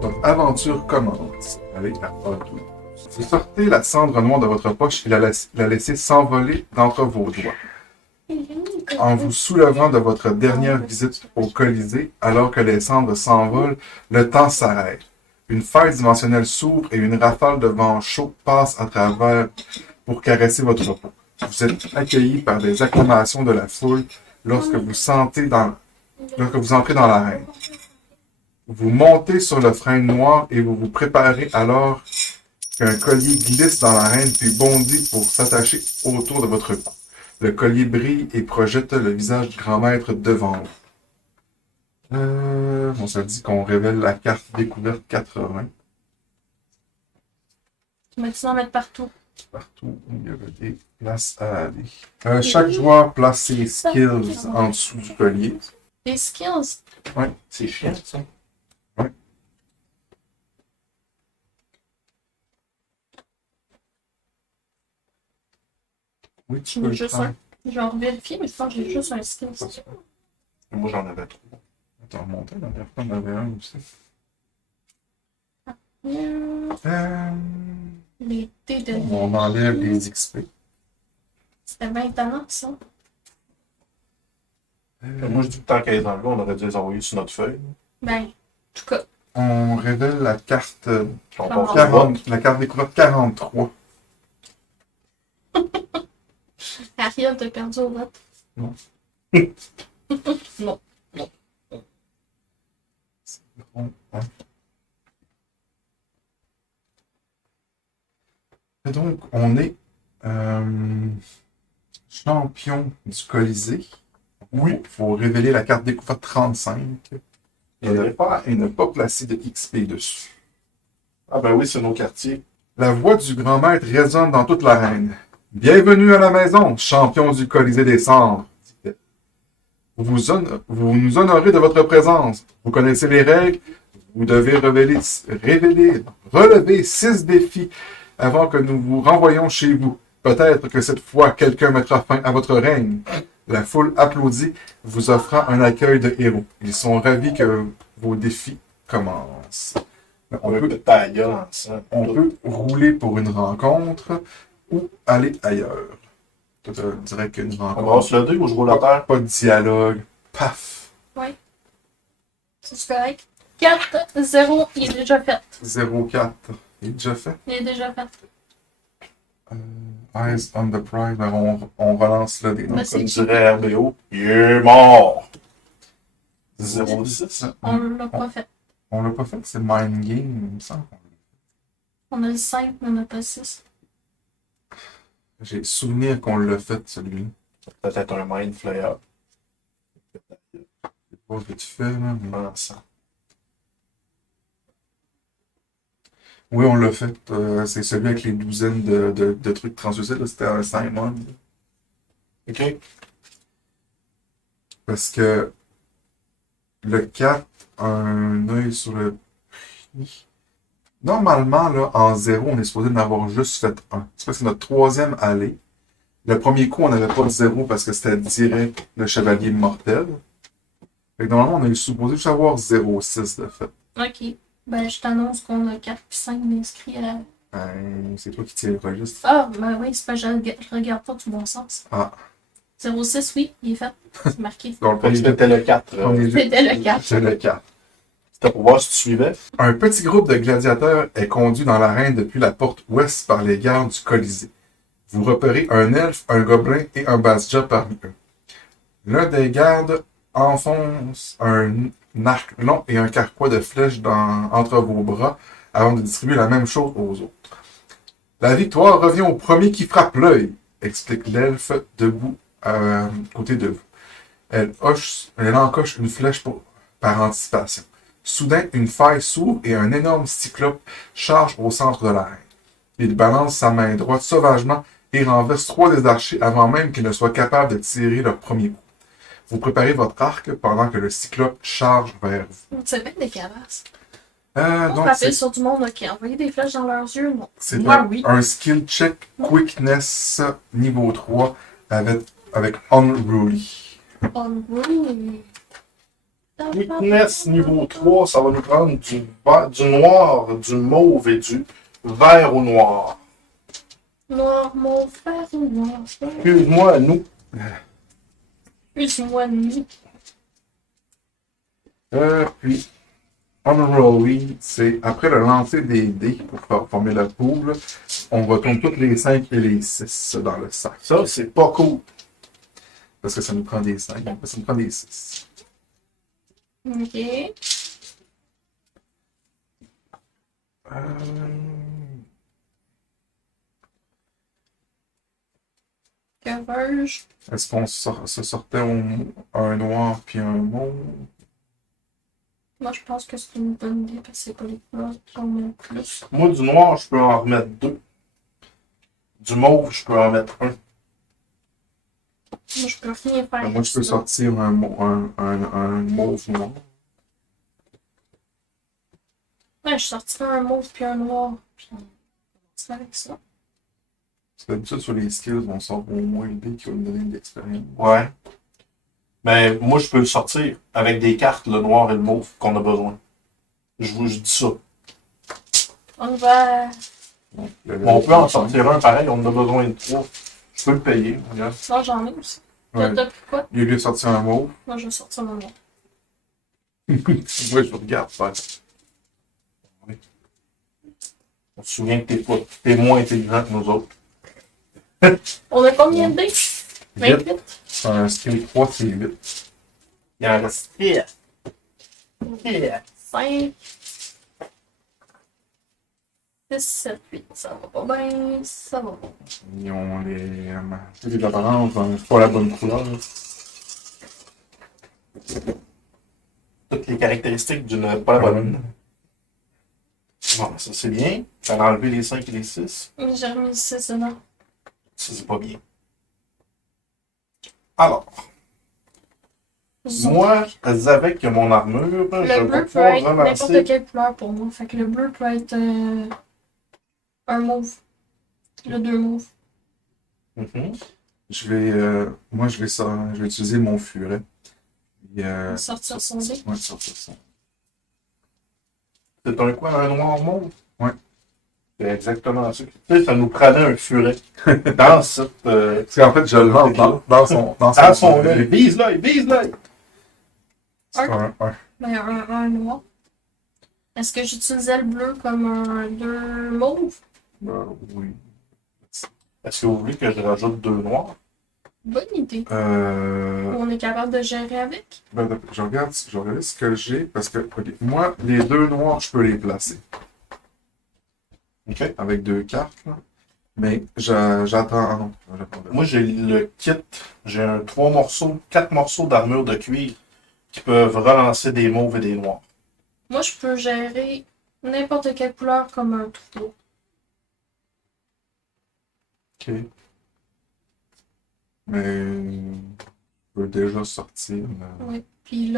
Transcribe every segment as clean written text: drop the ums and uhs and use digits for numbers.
Votre aventure commence. Allez, à A12. Vous sortez la cendre noire de votre poche et la laissez s'envoler d'entre vos doigts. En vous soulevant de votre dernière visite au Colisée, alors que les cendres s'envolent, le temps s'arrête. Une faille dimensionnelle s'ouvre et une rafale de vent chaud passe à travers pour caresser votre peau. Vous êtes accueilli par des acclamations de la foule lorsque vous entrez dans l'arène. Vous montez sur le frein noir et vous vous préparez alors qu'un collier glisse dans l'arène puis bondit pour s'attacher autour de votre cou. Le collier brille et projette le visage du grand maître devant vous. On se dit qu'on révèle la carte découverte 80. Tu m'as dit d'en mettre partout. Partout où il y avait des places à aller. Chaque joueur place ses skills en dessous du collier. Des skills? Oui. C'est chiant, ça. Oui. Oui, tu J'en peux ai le juste prendre. un. Je vais en vérifier, mais je pense que j'ai juste un skill. Moi, j'en avais 3. Attends, remonter, la dernière fois, on en avait un aussi. Les dés de... On enlève les XP. C'était bien étonnant, ça. Moi, je dis que tant qu'elle est dans le on aurait dû les envoyer sur notre feuille. Ben, en tout cas, On révèle la carte, On Ah. passe 40, la carte découverte 43. Ariel t'a perdu au vote. Non. Non. Bon, hein. Et donc, on est champion du Colisée. Oui, il faut révéler la carte découverte 35 et ne pas placer de XP dessus. Ah ben oui, c'est nos quartiers. La voix du grand maître résonne dans toute l'arène. Bienvenue à la maison, champion du Colisée des Cendres. Vous nous honorez de votre présence. Vous connaissez les règles. Vous devez relever 6 défis avant que nous vous renvoyions chez vous. Peut-être que cette fois, quelqu'un mettra fin à votre règne. La foule applaudit, vous offrant un accueil de héros. Ils sont ravis que vos défis commencent. On peut tailler ensemble. On peut rouler pour une rencontre ou aller ailleurs. Toi, tu dirais qu'une On rencontre. brasse le dé ou je roule la terre? Pas de dialogue. Paf! Oui. C'est correct. 4-0, il est déjà fait. 0-4. Il est déjà fait. Il est déjà fait. Eyes on the prize. Ben, on relance là des noms. Mais c'est Comme qui? dirait RBO, il est mort! 0-6. On l'a pas fait. On l'a pas fait, c'est Mind Game, il me semble. On a le 5, mais on n'a pas 6. J'ai souvenir qu'on l'a fait, celui-là. Peut-être un Mind Flayer. C'est pas vite fait, là. Mais... Ensemble. Oui, on l'a fait. C'est celui avec les douzaines de trucs translucides. Là. C'était un Simon. OK. Parce que le 4 a un œil sur le prix. Normalement, là, en 0, on est supposé en avoir juste fait un. C'est parce que c'est notre troisième allée. Le premier coup, on n'avait pas de 0 parce que c'était direct le chevalier mortel. Fait que normalement, on est supposé juste avoir 0,6 de fait. Ok. Ben, je t'annonce qu'on a 4 puis 5 d'inscrits à la... Ben, c'est toi qui tires le registre. Ah, ben oui, c'est pas je regarde pas du bon sens. Ah. 06, oui, il est fait. C'est marqué. Donc, Fait que c'était le 4. on est C'était le 4. C'est le 4. C'était pour voir si tu suivais. Un petit groupe de gladiateurs est conduit dans l'arène depuis la porte ouest par les gardes du Colisée. Vous repérez un elfe, un gobelin et un bastia parmi eux. L'un des gardes enfonce un arc long et un carquois de flèches entre vos bras avant de distribuer la même chose aux autres. La victoire revient au premier qui frappe l'œil, explique l'elfe debout à côté de vous. Elle encoche une flèche par anticipation. Soudain, une faille s'ouvre et un énorme cyclope charge au centre de l'arène. Il balance sa main droite sauvagement et renverse 3 des archers avant même qu'ils ne soient capables de tirer leur premier coup. Vous préparez votre arc pendant que le cyclope charge vers vous. C'est bien dégueulasse. Donc, On rappelle sur du monde qui a envoyé des flèches dans leurs yeux, non. c'est Moi, oui. un skill check quickness niveau 3 avec Unruly. Oh oui. Weakness niveau 3, ça va nous prendre du noir, du mauve et du vert au noir. Noir, mauve, vert ou noir. Excuse-moi, nous. Excuse-moi, nous. Puis, Honorary, c'est après le lancer des dés pour former la poule, on retourne toutes les 5 et les 6 dans le sac. Ça, c'est pas cool. Parce que ça nous prend des 5, ça nous prend des 6. Ok. Que veux-je? Est-ce qu'on se sortait un noir puis un mauve? Moi, je pense que c'est une bonne idée parce que c'est pas les couleurs qui en ont le plus. Moi, du noir, je peux en remettre 2. Du mauve, je peux en mettre 1. Moi, je peux rien faire. Moi, je peux sortir un mauve noir. Ouais, je sortirais un mauve puis un noir. Puis on va avec ça. Parce que d'habitude, sur les skills, on sort au moins le dé qui va nous donner de l'expérience. Ouais. Mais moi, je peux le sortir avec des cartes, le noir et le mauve, qu'on a besoin. Je dis ça. On va. Donc, On peut en sortir un pareil, on en a besoin de 3. Je peux le payer, regarde. Non, j'en ai aussi. Ouais. T'as pris quoi? Il lui a sorti un mauve. Moi, je vais sortir mon noir. Moi, je regarde faire. On se souvient que t'es moins intelligent que nous autres. On a combien de dés? 28? C'est un skill 3, c'est 8. Il en reste 3. 5. 6, 7, 8. Ça va pas bien. Ça va pas. Ils ont les apparences, c'est pas la bonne couleur. Toutes les caractéristiques d'une pas la bonne. Bon, ça c'est bien. T'as enlevé les 5 et les 6. J'ai remis 6 dedans. Ça c'est pas bien. Alors, moi, avec mon armure, je Le vais bleu peut pouvoir être n'importe ramasser. quelle couleur pour moi. Fait que le bleu peut être un mauve. Le 2 mauve. Mhm. Moi, je vais utiliser mon furet. Et, Sortir son dé. Ouais, sortir ça. C'est un quoi, un noir mauve? Ouais. C'est exactement ça. Tu sais, ça nous prenait un furet dans cette. Parce qu'en fait, je l'entre dans son œil. Vise l'œil, vise l'œil! C'est un. Ben, un noir. Est-ce que j'utilisais le bleu comme un 2 mauve? Oui. Est-ce que vous voulez que je rajoute 2 noirs? Bonne idée. Euh, On est capable de gérer avec? je regarde ce que j'ai parce que ok, moi, les 2 noirs, je peux les placer OK. avec 2 cartes. Là. Mais j'attends. Ah non, j'attends. Moi, j'ai le kit. J'ai 4 morceaux d'armure de cuir qui peuvent relancer des mauves et des noirs. Moi, je peux gérer n'importe quelle couleur comme un trou. Ok. Mais je peux déjà sortir. Oui. Puis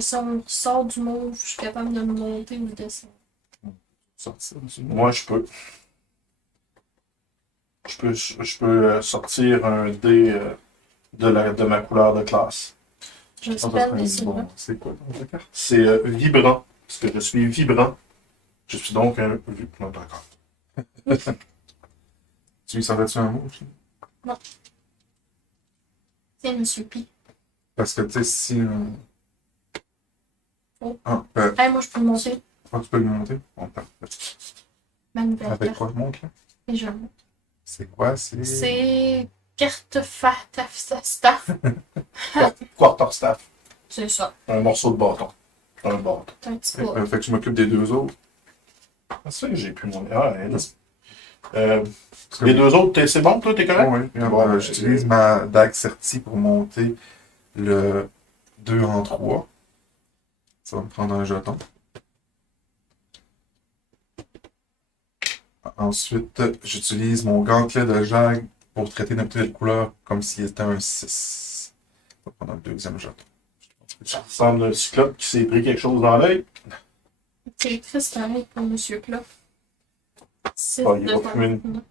si on sort du mauve, je suis capable de le monter ou le descendre. Sortir du Moi, je peux. Je peux sortir un dé de ma couleur de classe. J'espère que c'est là. C'est quoi ta carte? C'est vibrant. Parce que je suis vibrant. Je suis donc un. Non, d'accord. Tu lui savais-tu un mot? Non. Tiens, monsieur Pi. Parce que, tu sais, si... Oh. Ah, Hey, moi, je peux le monter. tu peux le monter? Bon, parfait. Ma nouvelle Avec carte. quoi, montre, là? Et je le monte. C'est quoi? C'est carte staff. Quarterstaff. C'est ça. Un morceau de bâton. Un bâton. C'est un petit peu. Fait que je m'occupe des 2 autres. C'est ça que j'ai plus mon. Ah, ouais, là. Parce que- Les 2 autres, c'est bon, toi, t'es correct? Oui, oui. Bon, J'utilise ma dague Certi pour monter le 2 en 3. Ça va me prendre un jeton. Ensuite, j'utilise mon gantelet de Jagg pour traiter n'importe quelle couleur comme s'il était un 6. Ça va prendre un deuxième jeton. Ça ressemble à un cyclope qui s'est pris quelque chose dans l'œil. C'est triste pareil pour monsieur Clough. 6 Ah, de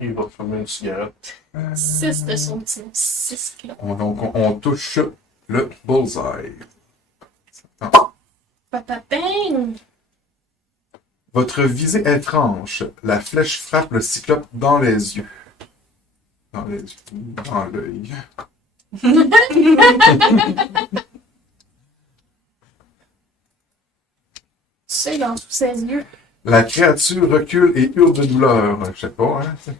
il va fumer une cigarette. 6 de son petit 6 Clough. Donc, on touche le bullseye. Papaping! Votre visée est franche. La flèche frappe le cyclope dans les yeux. Dans les yeux. Dans l'œil. C'est dans tous ses yeux. La créature recule et hurle de douleur. Je sais pas, hein.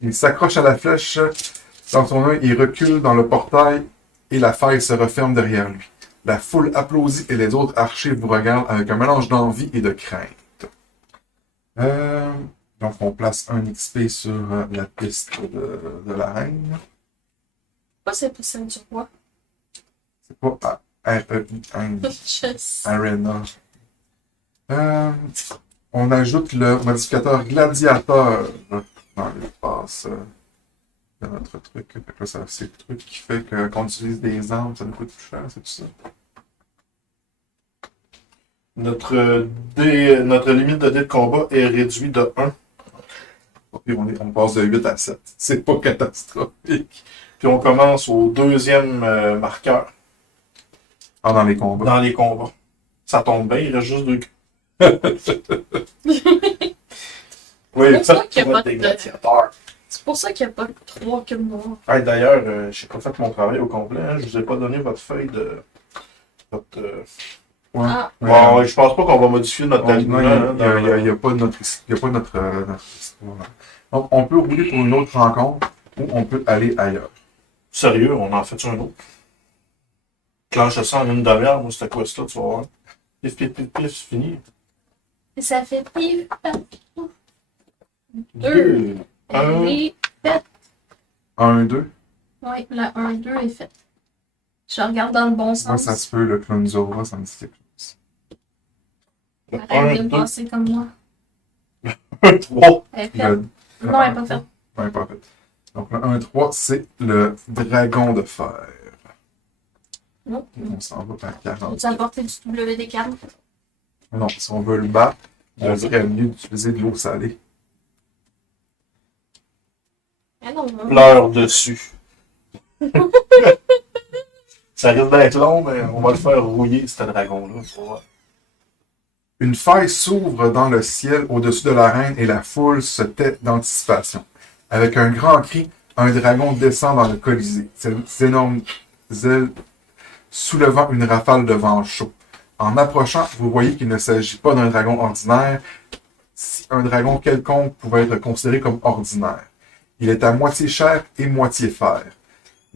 Il s'accroche à la flèche dans son œil et recule dans le portail et la faille se referme derrière lui. La foule applaudit et les autres archers vous regardent avec un mélange d'envie et de crainte. Donc, on place un XP sur la piste de la reine. Pourquoi c'est pas celle du roi? C'est pas R-E-I-N. Je sais. Arena. On ajoute le modificateur gladiateur dans l'espace de notre truc. Fait que là, c'est le truc qui fait que quand on utilise des armes, ça nous coûte plus cher, c'est tout ça. Notre limite de dés de combat est réduit de 1. Puis on passe de 8 à 7. C'est pas catastrophique. Puis on commence au deuxième marqueur Dans les combats. dans les combats. Ça tombe bien, il reste juste 2. Oui, C'est pour ça qu'il y a pas des de- gladiateurs. C'est pour ça qu'il n'y a pas 3 que moi. Hey, d'ailleurs, j'ai pas fait mon travail au complet. Hein. Je vous ai pas donné votre feuille de. Votre, Ouais. Ah. Ouais. Bon, je pense pas qu'on va modifier notre Non, alignement. il n'y a pas notre histoire. Donc, on peut rouler pour une autre rencontre ou on peut aller ailleurs. Sérieux, on en fait un autre. Clenche ça en une demi-heure, moi, cette quest-là, tu vas voir. Pif, pif, pif, pif, c'est fini. Et ça fait pif, paf, 2. Elle est faite. 1, 2. Oui, la 1-2 est faite. Je regarde dans le bon Moi, sens. ça se peut, le clown Zora, ça me dit quelque chose. Arrête de 1, me 2, passer comme moi. 1, 3. Elle est faite. Non, elle n'est pas faite. Ouais, pas fait. Donc, le 1, 3, c'est le dragon de fer. Non. On s'en va par 40. Tu as apporté du WD-40? Non, si on veut le battre, On on serait mieux d'utiliser de l'eau salée. Ah non, non. Pleure dessus. Ça risque d'être long, mais on va le faire rouiller, ce dragon-là. Tu vas voir. Une faille s'ouvre dans le ciel au-dessus de la reine et la foule se tait d'anticipation. Avec un grand cri, un dragon descend dans le colisée, ses énormes ailes soulevant une rafale de vent chaud. En approchant, vous voyez qu'il ne s'agit pas d'un dragon ordinaire, si un dragon quelconque pouvait être considéré comme ordinaire. Il est à moitié chair et moitié fer.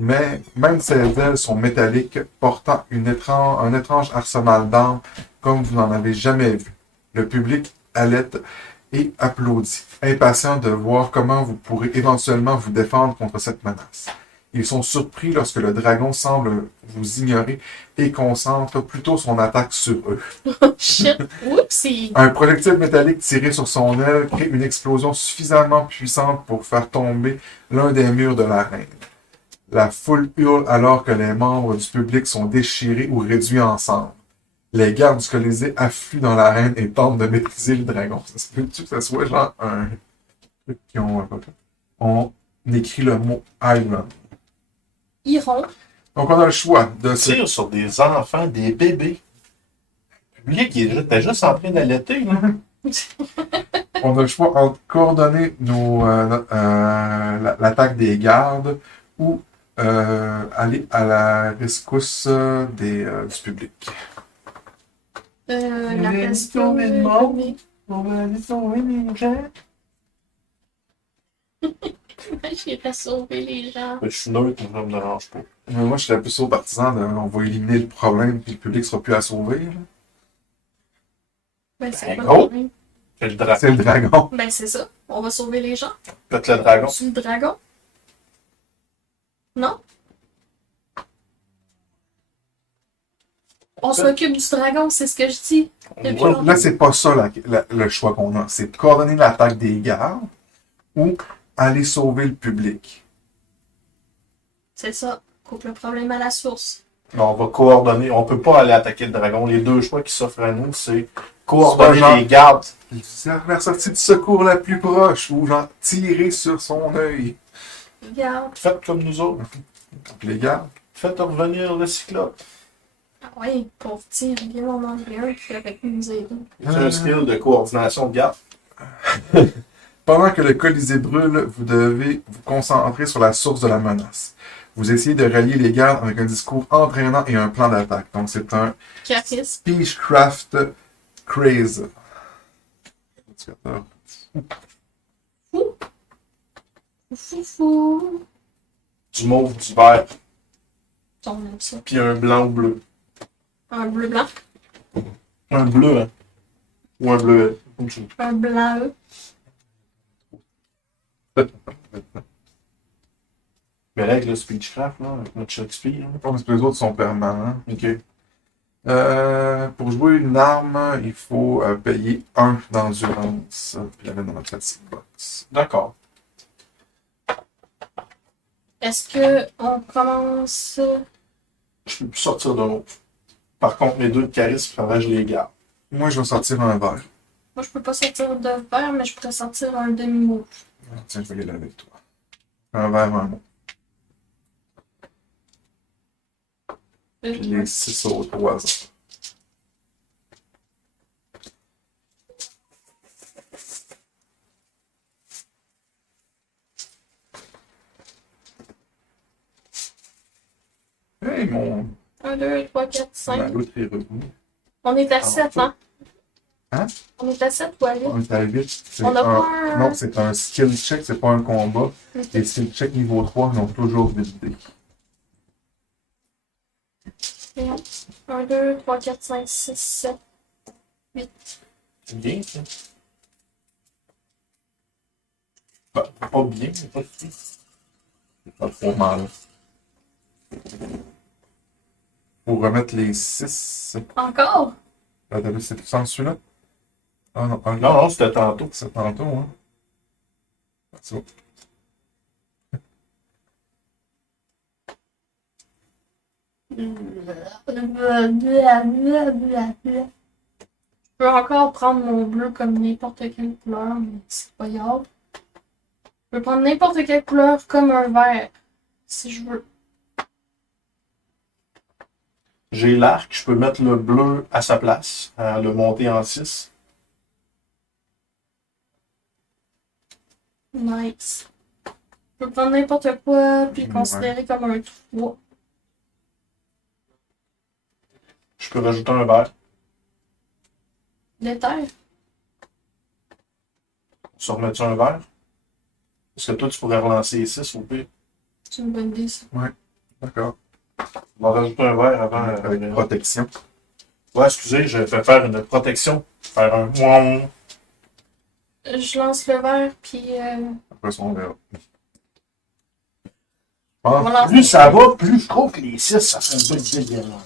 Mais même ses ailes sont métalliques, portant un étrange arsenal d'armes comme vous n'en avez jamais vu. Le public halète et applaudit, impatient de voir comment vous pourrez éventuellement vous défendre contre cette menace. Ils sont surpris lorsque le dragon semble vous ignorer et concentre plutôt son attaque sur eux. Shit. Oupsie. Un projectile métallique tiré sur son aile crée une explosion suffisamment puissante pour faire tomber l'un des murs de la reine. La foule hurle alors que les membres du public sont déchirés ou réduits ensemble. Les gardes du Colisée affluent dans l'arène et tentent de maîtriser le dragon. Ça se peut-tu que ça soit genre un truc qui ont... On écrit le mot Iron. Iron. Donc on a le choix de se... Tire sur des enfants, des bébés. Le public, il était juste en train d'allaiter, là. On a le choix entre coordonner l'attaque des gardes ou aller à la rescousse du public. La Les pesto. tombées de mort. On va aller sauver les gens. J'irais sauver les gens. Je suis neutre, mais ça me dérange pas. Moi, je suis plus au partisan de on va éliminer le problème puis le public sera plus à sauver. Là. Ben, c'est Ben, pas go. le problème. C'est le dragon. C'est le dragon. Ben, c'est ça. On va sauver les gens. Peut-être le dragon. C'est le dragon? Non? On s'occupe du dragon, c'est ce que je dis. Depuis Ouais. longtemps. Là, c'est pas ça le choix qu'on a. C'est de coordonner l'attaque des gardes ou aller sauver le public. C'est ça. Coupe le problème à la source. On va coordonner. On peut pas aller attaquer le dragon. Les deux choix qui s'offrent à nous, c'est coordonner Soit genre- les gardes. C'est la sortie du secours la plus proche ou genre tirer sur son œil. Regarde. Faites comme nous autres. Donc, les gardes. Faites revenir le cyclope. Ah ouais, pauvre petit, viens en enlever un qui aurait pu nous aider. C'est un skill de coordination de garde. Pendant que le Colisée brûle, vous devez vous concentrer sur la source de la menace. Vous essayez de rallier les gardes avec un discours entraînant et un plan d'attaque. Donc, c'est un Charisme. Speechcraft Craze. Foufou. Du mauve, du vert, On aime ça. puis un blanc ou bleu. Un bleu blanc. Un bleu, hein. Ou un bleu. Comme tu veux. Un blanc. Mais là, avec le Speechcraft, là, avec notre Shakespeare. Là. Parce que les autres sont permanents. Ok. Pour jouer une arme, il faut payer 1 d'endurance. Puis la mettre dans notre fatigue box. D'accord. Est-ce que on commence. Je peux plus sortir de mauve. Par contre, mes 2 de charisme, faudrait que je les garde. Moi, je vais sortir un verre. Moi, je peux pas sortir de vert, mais je pourrais sortir un demi-mot. Ah, tiens, je vais y aller avec toi. Un verre, un mot. Puis les 6 autres au hasard. Hey, mon 1, 2, 3, 4, 5. l'autre est revenu. On est à 7, hein? Hein? On est à 7 ou à 8? On est à 8. On a pas un- Non, c'est un skill check, c'est pas un combat. Les skill check niveau 3 n'ont toujours 8 dés. 1, 2, 3, 4, 5, 6, 7, 8. C'est bien, ça. Bah, pas bien, mais pas tout. Pas trop mal. Pour remettre les 6. Encore? C'est tout sans celui-là? Ah non, Non, non, c'était tantôt. c'est tantôt, hein. C'est bon. Je peux encore prendre mon bleu comme n'importe quelle couleur, mais c'est pas grave. Je peux prendre n'importe quelle couleur comme un vert, si je veux. J'ai l'arc, je peux mettre le bleu à sa place, le monter en 6. Nice. Je peux prendre n'importe quoi, puis le Ouais. considérer comme un 3. Je peux rajouter un vert. D'éther. Se remettre un vert. Parce que toi, tu pourrais relancer les 6 au pire. C'est une bonne idée, ça. D'accord. On va rajouter un vert avant. Avec protection. Ouais, excusez, je vais faire une protection. Faire un mouam. Je lance le vert, puis Après ça, on verra. on va lancer. Plus ça va, plus je trouve que les 6, ça fait une bonne idée également.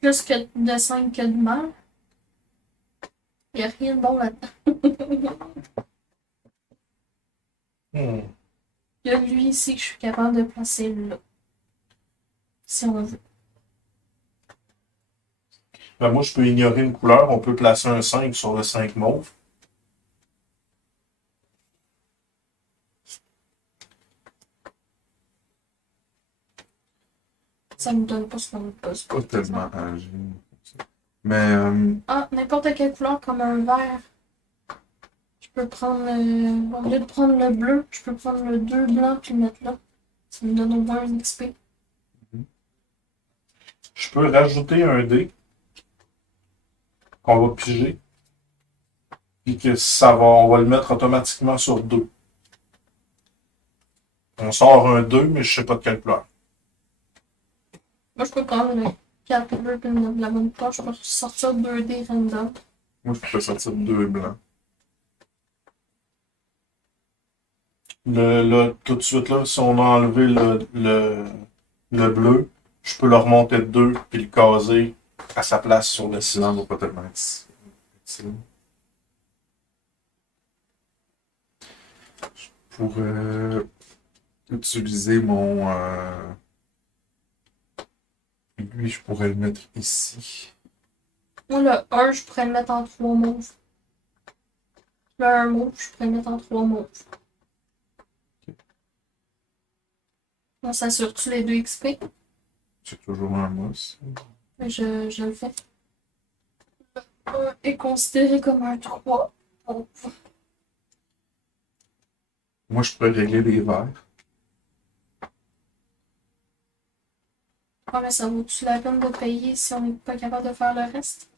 Plus que de 5 que de mal. Il n'y a rien de bon là-dedans. Hmm. Il y a lui ici que je suis capable de placer là. Si on veut. Ben, moi, je peux ignorer une couleur. On peut placer un 5 sur le 5 mauve. Ça me donne pas ce qu'on me pose. Pas tellement âgé. Mais, Ah, n'importe quelle couleur comme un vert. Je peux prendre au lieu de prendre le bleu, je peux prendre le 2 blanc puis le mettre là. Ça me donne au moins un XP. Je peux rajouter un dé qu'on va piger. Puis que on va le mettre automatiquement sur 2. On sort un 2, mais je sais pas de quelle couleur. Moi, je peux prendre le 4 bleu puis le mettre de la bonne couleur. Je peux sortir 2 dés random. moi, je peux sortir 2 blancs. Là, tout de suite, là, si on a enlevé le bleu, je peux le remonter de 2 puis le caser à sa place sur le 6. Sinon, on va pas tellement être utile. Je pourrais utiliser mon... Lui, je pourrais le mettre ici. Moi, le 1, je pourrais le mettre en 3 mauves. Le 1 mauve, je pourrais le mettre en 3 mauves. On s'assure-tu les 2 XP? C'est toujours un mousse. Je le fais. Le 1 est considéré comme un 3. Oh. Moi, je pourrais régler les verres. Ah, mais ça vaut-tu la peine de payer si on n'est pas capable de faire le reste?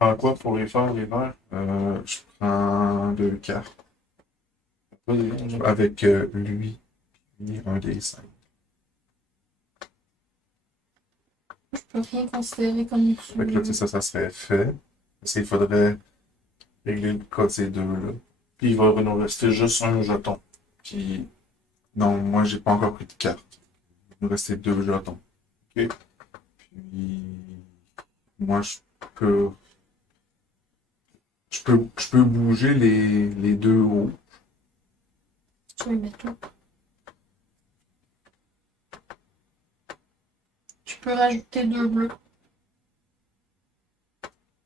En quoi pour les faire, les verres? Je prends 2 cartes Vas-y. avec lui et un des 5. Je peux rien considérer comme Fait que là, tu sais, ça serait fait. Parce qu'il faudrait régler le cas de ces deux-là. Puis il va nous rester juste un jeton. Puis, non, moi, j'ai pas encore pris de carte. Il nous restait 2 jetons. Ok. Puis, moi, peux, je peux bouger les 2 hauts. Tu veux mettre tout. Tu peux rajouter 2 bleus.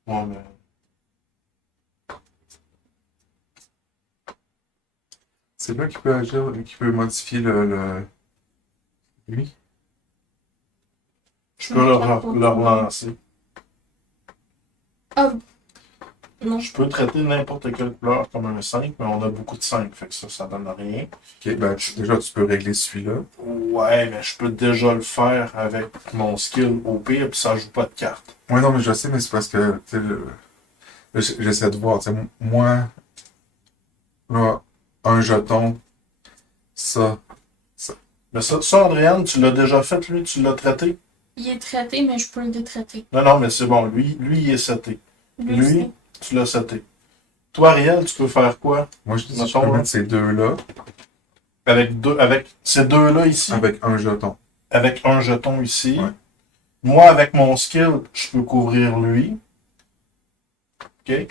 Ouais, mais. C'est là qu'il peut agir, qui peut modifier lui. Je peux le relancer. Ah, non. Je peux traiter n'importe quelle couleur comme un 5, mais on a beaucoup de 5, fait que ça donne rien. Ok, ben déjà, tu peux régler celui-là. Ouais, mais je peux déjà le faire avec mon skill au pire, puis ça joue pas de carte. Ouais, non, mais je sais, mais c'est parce que, tu sais, j'essaie de voir, tu sais, moi, là, un jeton, ça. Mais ça, Andréane, tu l'as déjà fait, lui, tu l'as traité? Il est traité, mais je peux le détraiter. Non, mais c'est bon, lui, il est seté. Lui, Lui, tu l'as seté. Toi, Ariel, tu peux faire quoi? Moi, je dis, je Mettons, peux là. mettre ces deux-là Avec ces deux-là ici, avec un jeton. avec un jeton ici. Ouais. Moi, avec mon skill, je peux couvrir lui. OK?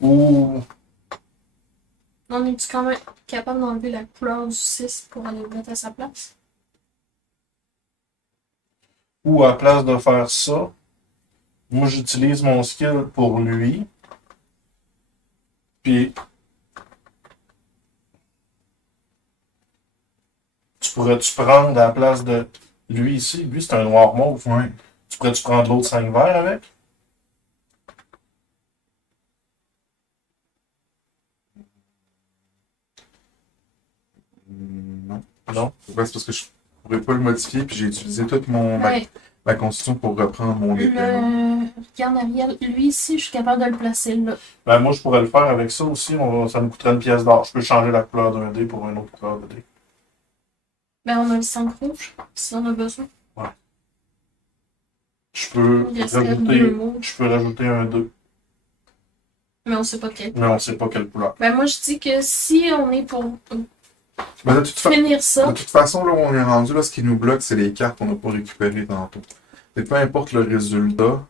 Ou... On est-tu quand même capable d'enlever la couleur du 6 pour aller le mettre à sa place? Ou à place de faire ça, moi j'utilise mon skill pour lui. Puis tu pourrais-tu prendre à la place de lui ici? Lui c'est un noir mauve. Ouais. Tu pourrais-tu prendre l'autre 5 verts avec? Non. Non. Ouais, c'est parce que je pourrais pas le modifier, puis j'ai utilisé toute Ouais. ma constitution pour reprendre mon épée. longue. Regarde, Ariel, lui ici, je suis capable de le placer là. Ben moi je pourrais le faire avec ça aussi. Ça me coûterait une pièce d'or. Je peux changer la couleur d'un dé pour une autre couleur de dé. Ben, on a le 5 rouge, si on a besoin. Je peux Il resterait deux mots. rajouter un 2. Mais on sait pas quel. Mais on sait pas quelle couleur. Ben, moi, je dis que si on est pour Ben, finir ça, de toute façon, là où on est rendu, là, ce qui nous bloque, c'est les cartes qu'on n'a pas récupérées tantôt. Et peu importe le résultat,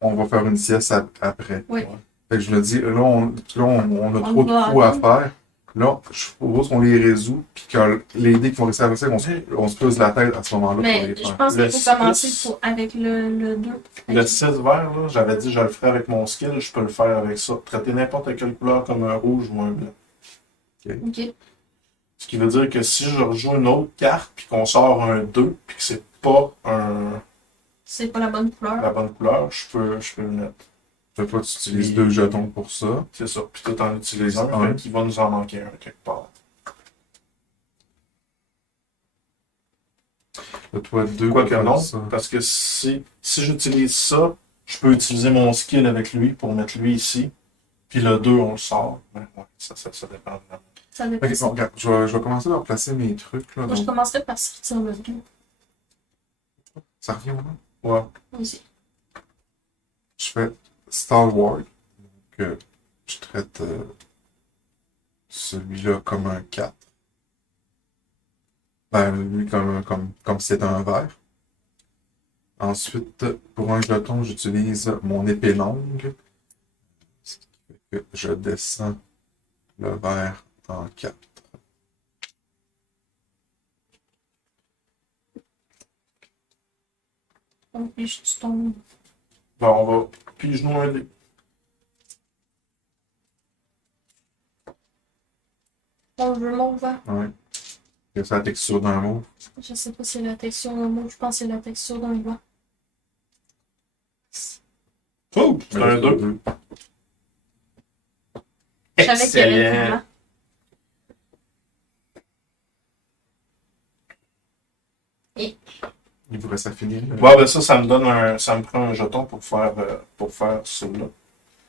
on va faire une sieste après. Oui. Fait que je me dis, là, on a trop va de coups à attendre. faire. Là, je propose qu'on les résout, puis que les dés qui vont rester avec ça, on se pose la tête à ce moment-là pour mais les je faire. pense Le qu'il faut commencer six. avec le 2. Le 6 vert, là, j'avais dit je le ferais avec mon skill, je peux le faire avec ça. Traiter n'importe quelle couleur comme un rouge ou un blanc. Ok. Ce qui veut dire que si je rejoue une autre carte, puis qu'on sort un 2, puis que c'est pas C'est pas la bonne couleur. la bonne couleur, je peux le mettre. Fait que là, tu utilises Puis- 2 jetons pour ça. C'est ça. Puis tout en utilisant Un. un, il va nous en manquer un quelque part. Là, toi, 2 Quoique non, ça. parce que si j'utilise ça, je peux utiliser mon skill avec lui pour mettre lui ici. Puis le 2, on le sort. Mais ouais, ça dépend vraiment. Ça dépend. Ok, bon, regarde, je vais commencer par placer mes trucs. Là, Moi, je donc, commencerai par sortir le 2. ça revient au nom. Ouais. Aussi. Je fais Star Wars. Donc, je traite celui-là comme un 4. Ben, lui comme si c'était un vert. Ensuite, pour un jeton, j'utilise mon épée longue. Ce qui fait que je descends le vert en 4. Donc, puis je tombe. Bon, on va pige-nous un dé. On veut mon vent. Ouais. que c'est la texture d'un mot. Je sais pas si c'est la texture d'un mot, je pense que c'est la texture d'un doigt. Oh, c'est un 2. Je savais qu'il y avait Excellent. du blanc. Il vous reste à finir. Ouais, ben ça me donne ça me prend un jeton pour faire celui-là.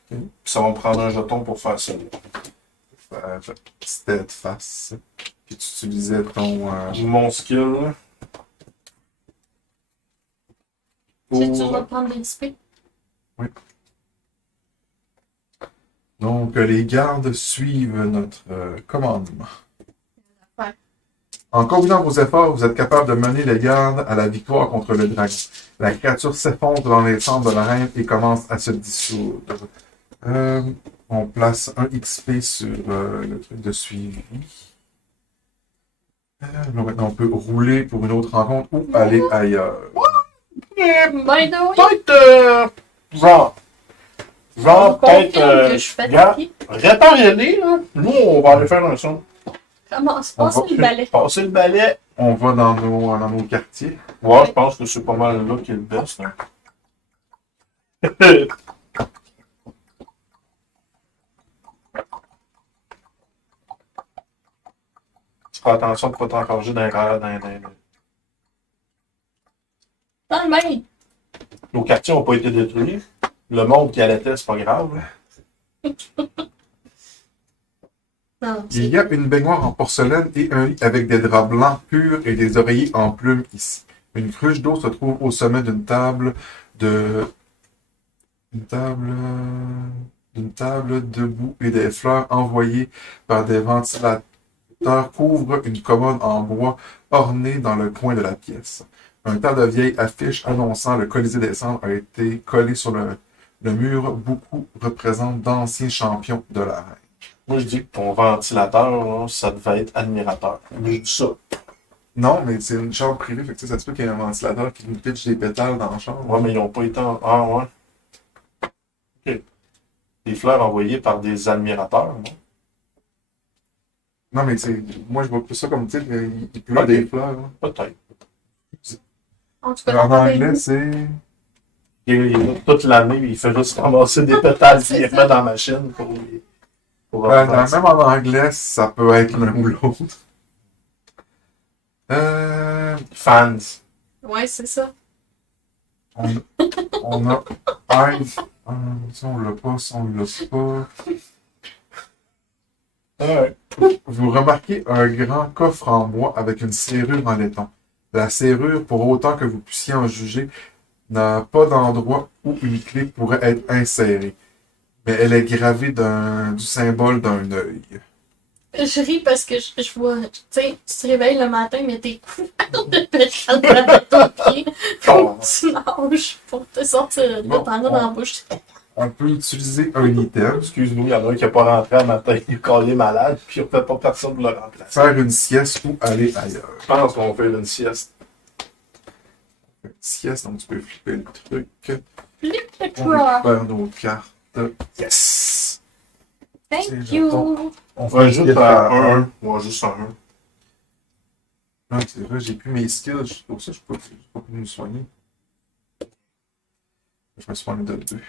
Puis ça va me prendre un jeton pour faire celui-là. Steadfast. Puis tu utilisais ton. Mon skill. Tu vas prendre des XP. Donc, les gardes suivent notre commandement. Ouais. En combinant vos efforts, vous êtes capable de mener les gardes à la victoire contre le dragon. La créature s'effondre dans les cendres de la reine et commence à se dissoudre. On place un XP sur le truc de suivi. Maintenant, on peut rouler pour une autre rencontre ou aller ailleurs. By the way, Peut-être, genre, on confirme que je suis regarde, fatiguée. réparez-les, là. Nous, on va aller faire un son. Commence, On passer va- le balai. Passer le balai. On va dans nos quartiers. Ouais, je pense que c'est pas mal là qui est le best. Hein. Tu feras attention de ne pas t'encourager dans les... Dans le bain. Nos quartiers n'ont pas été détruits. Le monde qui allait c'est pas grave. Là. Non, Il y a une baignoire en porcelaine et un lit avec des draps blancs purs et des oreillers en plumes ici. Une cruche d'eau se trouve au sommet d'une table debout et des fleurs envoyées par des ventilateurs couvrent une commode en bois ornée dans le coin de la pièce. Un tas de vieilles affiches annonçant le Colisée des Cendres a été collé sur le mur. Beaucoup représentent d'anciens champions de la reine. Moi, je dis que ton ventilateur, là, ça devait être admirateur. Mais je dis ça. Non, mais c'est une chambre privée, fait que ça se peut qu'il y ait un ventilateur qui nous pitche des pétales dans la chambre. Ouais, mais ils n'ont pas été en... Ah, ouais. OK. Des fleurs envoyées par des admirateurs, non? Non, mais moi je vois plus ça comme titre, il pleut des fleurs. Là. Peut-être. En tout cas, En dans anglais, c'est. Il est là toute l'année, il fait juste ramasser des pétales C'est et les ça. remet dans la machine pour Même en anglais, ça peut être l'un ou l'autre. Fans. Ouais, c'est ça. On a un. Ça, on l'a pas, ça, on l'a pas. Ouais. Vous remarquez un grand coffre en bois avec une serrure en laiton. La serrure, pour autant que vous puissiez en juger, n'a pas d'endroit où une clé pourrait être insérée. Mais elle est gravée du symbole d'un œil. Je ris parce que je vois, tu sais, tu te réveilles le matin, mais t'es couvert de pétales dans ton pied. Faut que tu nages pour te sortir de là, t'en as dans la bouche. On peut utiliser un item, Excuse-nous, il y en a un qui n'a pas rentré un matin, il est collé malade, puis on ne fait pas personne pour le remplacer. faire une sieste ou aller ailleurs. Je pense qu'on fait une sieste. Une sieste, donc tu peux flipper le truc. Flip the On draw. récupère nos cartes. Yes! Thank C'est you. On On fait juste à un. Ouais, juste à un. Non, c'est vrai, j'ai plus mes skills. Pour ça, je peux pas me soigner. Je me soigne de 2.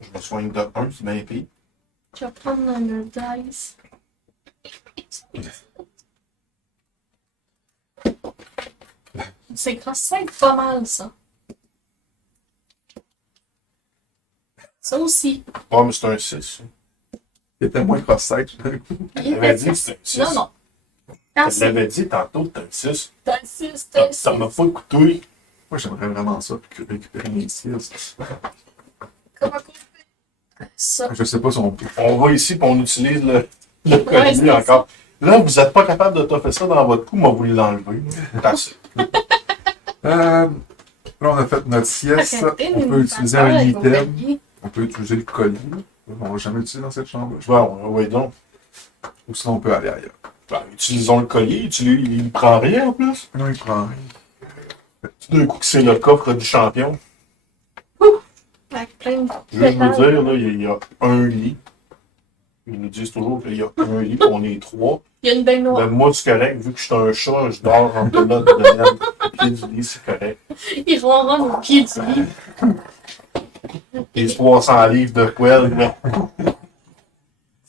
Je me soigne de un, c'est bien pire. Je vais prendre le dice. C'est cross-side pas mal, ça. Ça aussi. Ouais, mais c'est un 6. Il était moins cross-site d'un coup. Elle avait dit que c'était un 6. Non, non. Elle Merci. l'avait dit tantôt que c'était un 6. T'as 6, t'as 6. Ça m'a pas écouté. Moi, j'aimerais vraiment ça, puis récupérer mes skills. Comment qu'on fait ça? Je sais pas si on peut. On va ici et on utilise le Ouais, collier c'est encore. Là, vous n'êtes pas capable de toffer ça dans votre cou, moi, vous l'enlevez. Assez. Là, on a fait notre sieste. Arrêtez de On peut nous utiliser faire peur un avec vos item. colliers. On peut utiliser le collier. On va jamais l'utiliser dans cette chambre. Bon, oui, donc. Ou sinon, on peut aller ailleurs. Ben, utilisons le collier. Il ne prend rien en plus. Non, il prend rien. Tout d'un coup, que c'est le coffre du champion. Avec plein de Je vais vous pétales. dire, là, il y a un lit. Ils nous disent toujours qu'il y a un lit, on est 3. Il y a une baignoire. Ben, moi, c'est correct. Vu que je suis un chat, je dors en pelote de laine. Au pied du lit, c'est correct. Ils ronronnent au pied du lit. Les 300 livres de poêle, mais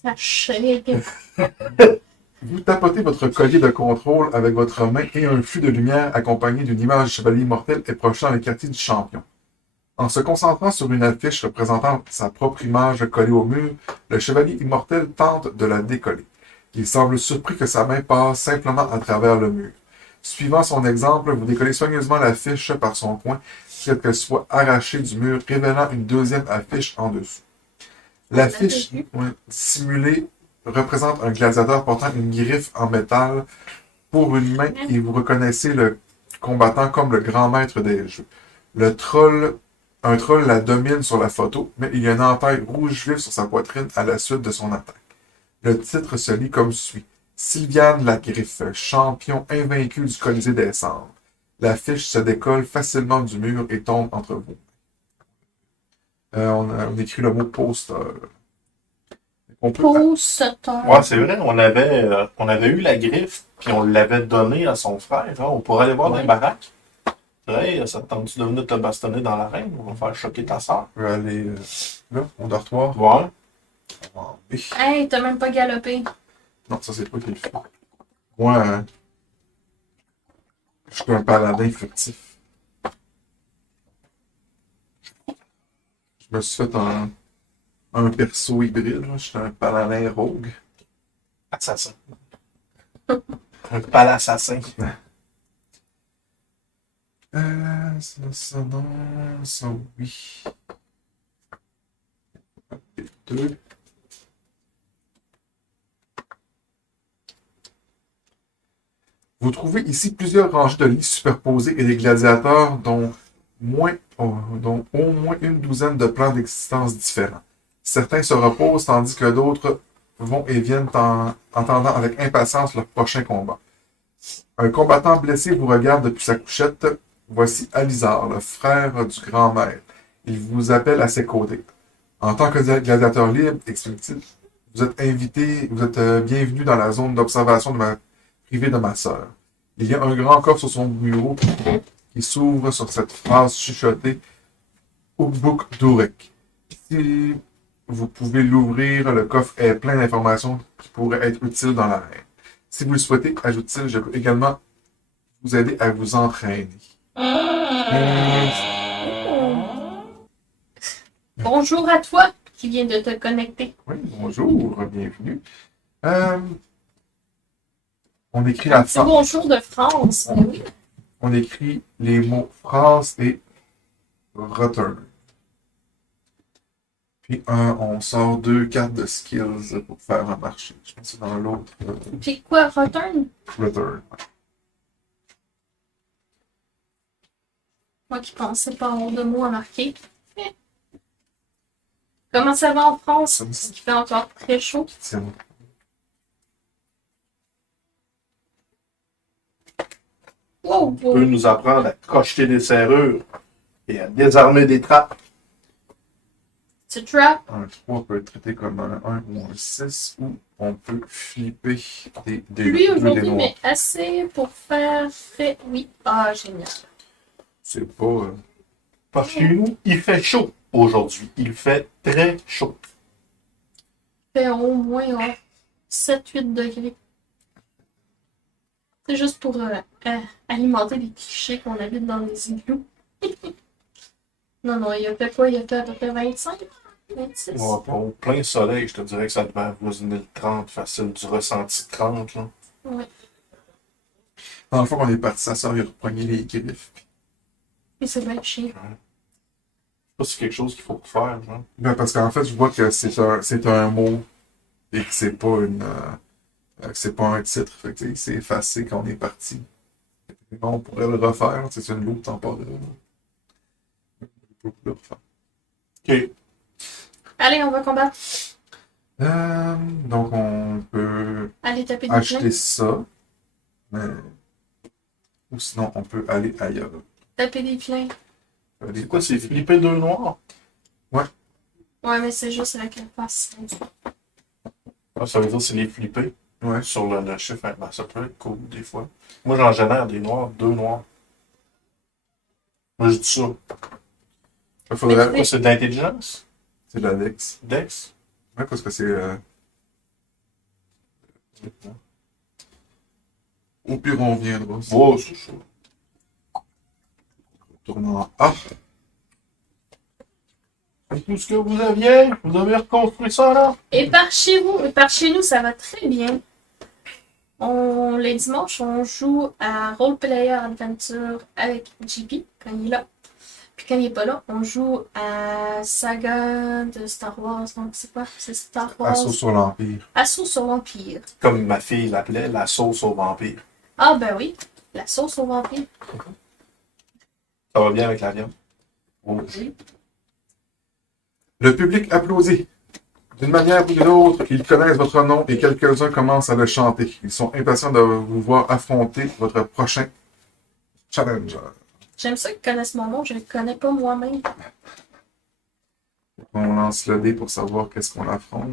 Ça shake. Vous tapotez votre collier de contrôle avec votre main et un flux de lumière accompagné d'une image du chevalier immortel est projeté dans les quartiers du champion. En se concentrant sur une affiche représentant sa propre image collée au mur, le chevalier immortel tente de la décoller. Il semble surpris que sa main passe simplement à travers le mur. Suivant son exemple, vous décollez soigneusement l'affiche par son coin, jusqu'à ce qu'elle soit arrachée du mur, révélant une deuxième affiche en dessous. L'affiche simulée représente un gladiateur portant une griffe en métal pour une main et vous reconnaissez le combattant comme le grand maître des jeux. Un troll la domine sur la photo, mais il y a une entaille rouge vif sur sa poitrine à la suite de son attaque. Le titre se lit comme suit. Sylviane la Griffe, champion invaincu du Colisée des Cendres. L'affiche se décolle facilement du mur et tombe entre vous. On écrit le mot poster. Poster. ouais, c'est vrai, on avait eu la griffe, puis on l'avait donnée à son frère. Hein. On pourrait aller voir dans les baraques. Hey, ça te tente-tu de venir te bastonner dans l'arène? On va faire choquer ta soeur. Je vais aller là, au dortoir. Ouais. Hey, t'as même pas galopé. Non, ça c'est pas qu'il fait. Moi, je suis un paladin furtif. Je me suis fait un perso hybride. Là. Je suis un paladin rogue. Assassin. Un palassassin. Ça, non, ça, oui. Deux. Vous trouvez ici plusieurs rangées de lits superposés et des gladiateurs dont au moins une douzaine de plans d'existence différents. Certains se reposent tandis que d'autres vont et viennent en attendant avec impatience leur prochain combat. Un combattant blessé vous regarde depuis sa couchette. Voici Alizar, le frère du grand maître. Il vous appelle à ses côtés. En tant que gladiateur libre, explique-t-il, vous êtes bienvenu dans la zone d'observation privée de ma sœur. Il y a un grand coffre sur son bureau qui s'ouvre sur cette phrase chuchotée Ukbuk Durek. Si vous pouvez l'ouvrir, le coffre est plein d'informations qui pourraient être utiles dans l'arène. Si vous le souhaitez, ajoute-t-il, je peux également vous aider à vous entraîner. Bonjour à toi qui viens de te connecter. Oui, bonjour, bienvenue. On écrit la C'est bonjour de France. Mais oui. On écrit les mots phrase et return. Puis on sort 2 cartes de skills pour faire un marché. Je pense que c'est dans l'autre. Puis quoi, return? Return. Moi qui pensais pas avoir de mots à marquer. Comment ça va en France? Parce qu'il fait encore très chaud. C'est bon. Wow, On peut nous apprendre à crocheter des serrures et à désarmer des trappes. C'est trap. Un 3 peut être traité comme un 1 ou un 6, ou on peut flipper des Lui deux aujourd'hui, des noirs. mais assez pour faire fait. Oui. Ah, génial. C'est pas. Parce que nous, il fait chaud aujourd'hui. Il fait très chaud. Fait au moins 7-8 degrés. C'est juste pour alimenter les clichés qu'on habite dans les igloos. Non, il a fait quoi? Il a fait à peu près 25? 26? Ouais, au plein soleil, je te dirais que ça devait avoisiner le 30 facile, du ressenti 30. Là. Ouais. Dans le fond, on est parti, sa soeur, il a repogné les griffes. Et c'est bien chiant. Je sais pas si c'est quelque chose qu'il faut faire. Genre. Ben, parce qu'en fait, je vois que c'est un mot et que c'est pas c'est pas un titre. Fait que c'est effacé quand on est parti. On pourrait le refaire, c'est une loupe temporelle. On peut le refaire. Ok. Allez, on va combattre. Donc on peut Allez taper des acheter plains. ça. Ou sinon on peut aller ailleurs. Taper des plains. C'est quoi, c'est flipper 2 noirs? Ouais, mais c'est juste avec la face. Ah, ça veut dire que c'est les flipper Ouais. sur le chiffre. Ben, ça peut être cool des fois. Moi, j'en génère des noirs, 2 noirs. Moi, je dis ça. Il faudrait. Quoi, c'est de l'intelligence? C'est de la Dex. Dex? Ouais, parce que c'est. Au pire, on viendra. Oh, c'est ça. Tournant en A. C'est tout ce que vous aviez? Vous avez reconstruit ça, là? Et par chez nous, ça va très bien. Les dimanches, on joue à Role Player Adventure avec JP quand il est là. Puis quand il est pas là, on joue à Saga de Star Wars. Donc c'est quoi? C'est Star Wars. Assaut sur l'Empire. Assaut sur l'Empire. Comme ma fille l'appelait, la sauce au vampire. Ah ben oui, la sauce au vampire. Ça va bien avec la viande? Oui. Le public applaudit. D'une manière ou d'une autre, ils connaissent votre nom et quelques-uns commencent à le chanter. Ils sont impatients de vous voir affronter votre prochain challenger. J'aime ça qu'ils connaissent mon nom, je le connais pas moi-même. On lance le dé pour savoir qu'est-ce qu'on affronte.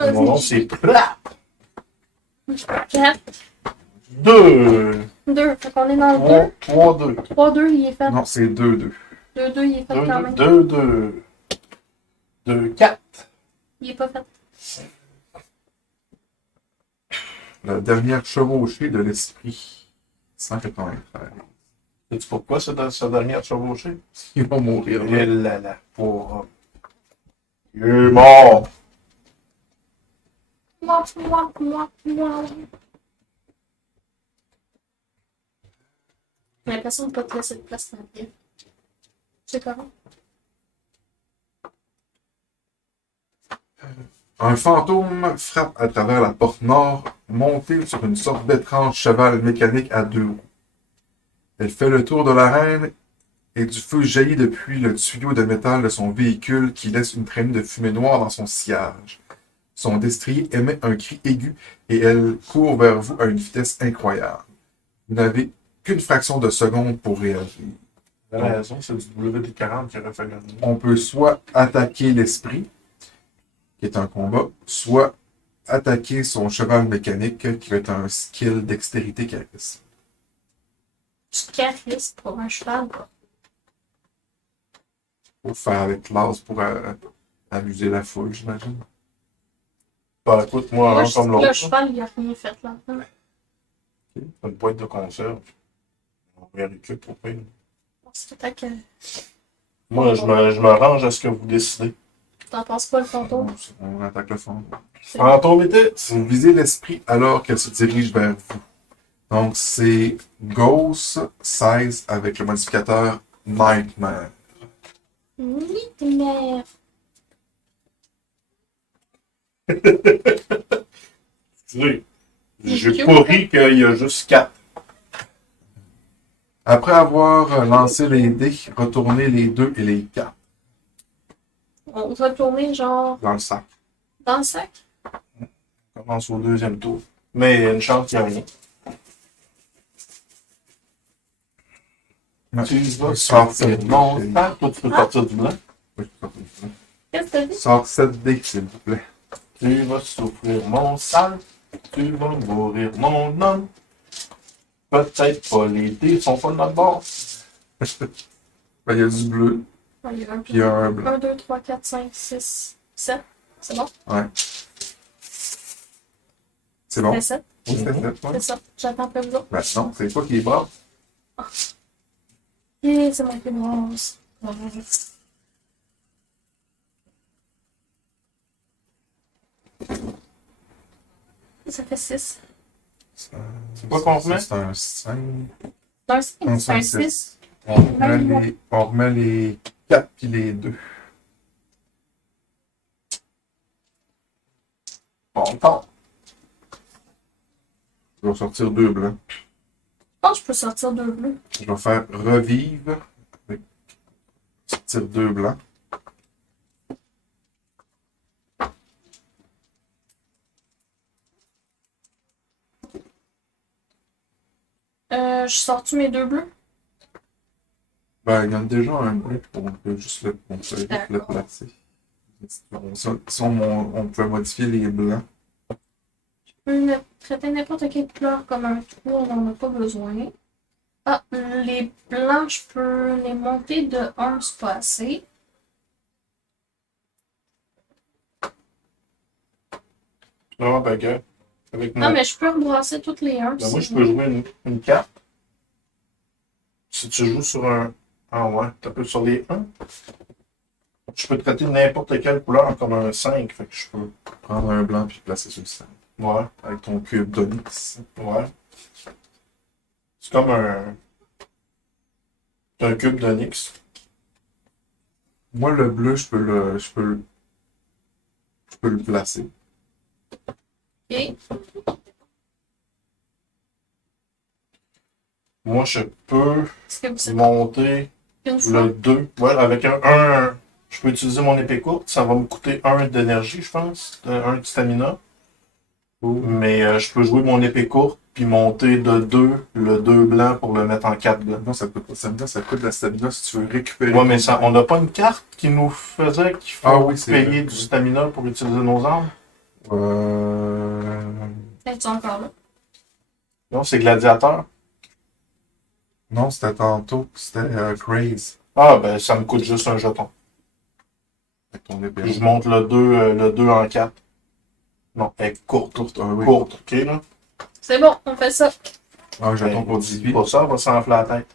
Mon nom, c'est Plat. 4, 2. 2. Fait qu'on est dans le 2. 3, 2. 3, 2, il est fait. Non, c'est 2-2. 2, 2, il est fait quand même. 2, 2. 2, 4. Il est pas fait. La dernière chevauchée de l'esprit. 193. Sais-tu pourquoi c'est dans sa dernière chevauchée? Il va mourir. Et là là, pour... Il est mort! Moi, moi, moi, moi. J'ai l'impression de ne pas te laisser de place dans la vie. C'est correct. Un fantôme frappe à travers la porte nord, monté sur une sorte d'étrange cheval mécanique à 2 roues. Elle fait le tour de l'arène et du feu jaillit depuis le tuyau de métal de son véhicule qui laisse une traînée de fumée noire dans son sillage. Son destrier émet un cri aigu et elle court vers vous à une vitesse incroyable. Vous n'avez qu'une fraction de seconde pour réagir. La raison, c'est du WD-40 qui aurait fallu gagner. On peut soit attaquer l'esprit, qui est un combat, soit attaquer son cheval mécanique, qui est un skill dextérité charisme. Tu charisme pour un cheval. Faut faire avec classe pour amuser la foule, j'imagine. Bah écoute, moi, Moi, un je comme dis que le l'autre. cheval, il a rien fait là-dedans. Une boîte de conserve. On récupère pour payer. C'est peut-être que Moi, je me range à ce que vous décidez. t'en penses pas le fantôme. On attaque le fond. Fantôme était. Vous visez l'esprit alors qu'elle se dirige vers vous. Donc, c'est Ghost 16 avec le modificateur Nightmare. Nightmare. Oui. J'ai pas ri qu'il y a juste 4. Après avoir lancé les dés, retournez les 2 et les 4 On va tourner genre dans le sac. dans le sac. On commence au deuxième tour. Mais il y a une chance qu'il n'y a rien. Ouais. Tu vas Sors sortir sept mon dés. temps. Toi, tu peux sortir du blanc. Oui, je peux sortir ça. Qu'est-ce que t'as dit? Sors 7 dés, s'il vous plaît. Tu vas souffrir mon sale. Tu vas mourir mon homme. Peut-être pas les dés sont pas de notre bord. Ben, il y a du bleu, Ah, il y a un puis il y a un blanc. 1, 2, 3, 4, 5, 6, 7. C'est bon? Ouais. C'est bon? C'est 7. Oui, c'est fait, ouais. C'est ça. J'attends après vous autres. Ben non, c'est toi qui est bas. Yeah, c'est mon commence. Ça fait 6. C'est quoi qu'on remet? C'est un 5. Dans le 5, c'est un 6. On remet les 4 puis les 2. Bon, temps. Je vais sortir 2 blancs. Je pense que je peux sortir 2 bleus. Je vais faire revivre. Sortir 2 blancs. Je sors-tu mes 2 bleus? Ben, il y en a déjà un bleu. On peut juste le placer. On peut modifier les blancs. Je peux traiter n'importe quelle couleur comme un trou, on n'en a pas besoin. Ah, les blancs, je peux les monter de 1, c'est pas assez. Ah, ben, gars. Avec Non, mon... mais je peux rebrasser toutes les 1. Ben, moi, je peux jouer une carte. Si tu joues sur un... Ah ouais, t'as peu sur les 1. Je peux traiter n'importe quelle couleur comme un 5. Fait que je peux... Prendre un blanc puis le placer sur le centre. Ouais, Avec ton cube d'onyx. ouais. C'est comme un... C'est un cube d'onyx. Moi, le bleu, je peux le placer. Ok. Moi, je peux Est-ce que vous savez monter une fois? le 2. Ouais, avec un... Je peux utiliser mon épée courte. Ça va me coûter 1 d'énergie, je pense. 1 de stamina. Mais je peux jouer mon épée courte puis monter de 2 le 2 blanc pour le mettre en 4 blanc. Non, ça coûte pas stamina, ça coûte de la stamina si tu veux récupérer. Ouais, mais ça, on n'a pas une carte qui nous faisait qu'il faut Ah oui, c'est payer vrai. du stamina pour utiliser nos armes? Es-tu encore là? Non, c'est gladiateur. Non, c'était tantôt. C'était Craze. Ah, ben ça me coûte juste un jeton. Avec ton épée. Je monte le 2 en 4. Non, elle est courte. Courte, oui. Courte, ok, là? C'est bon, on fait ça. Un jeton pour Ben, 18. pour ça, on va s'enfler la tête.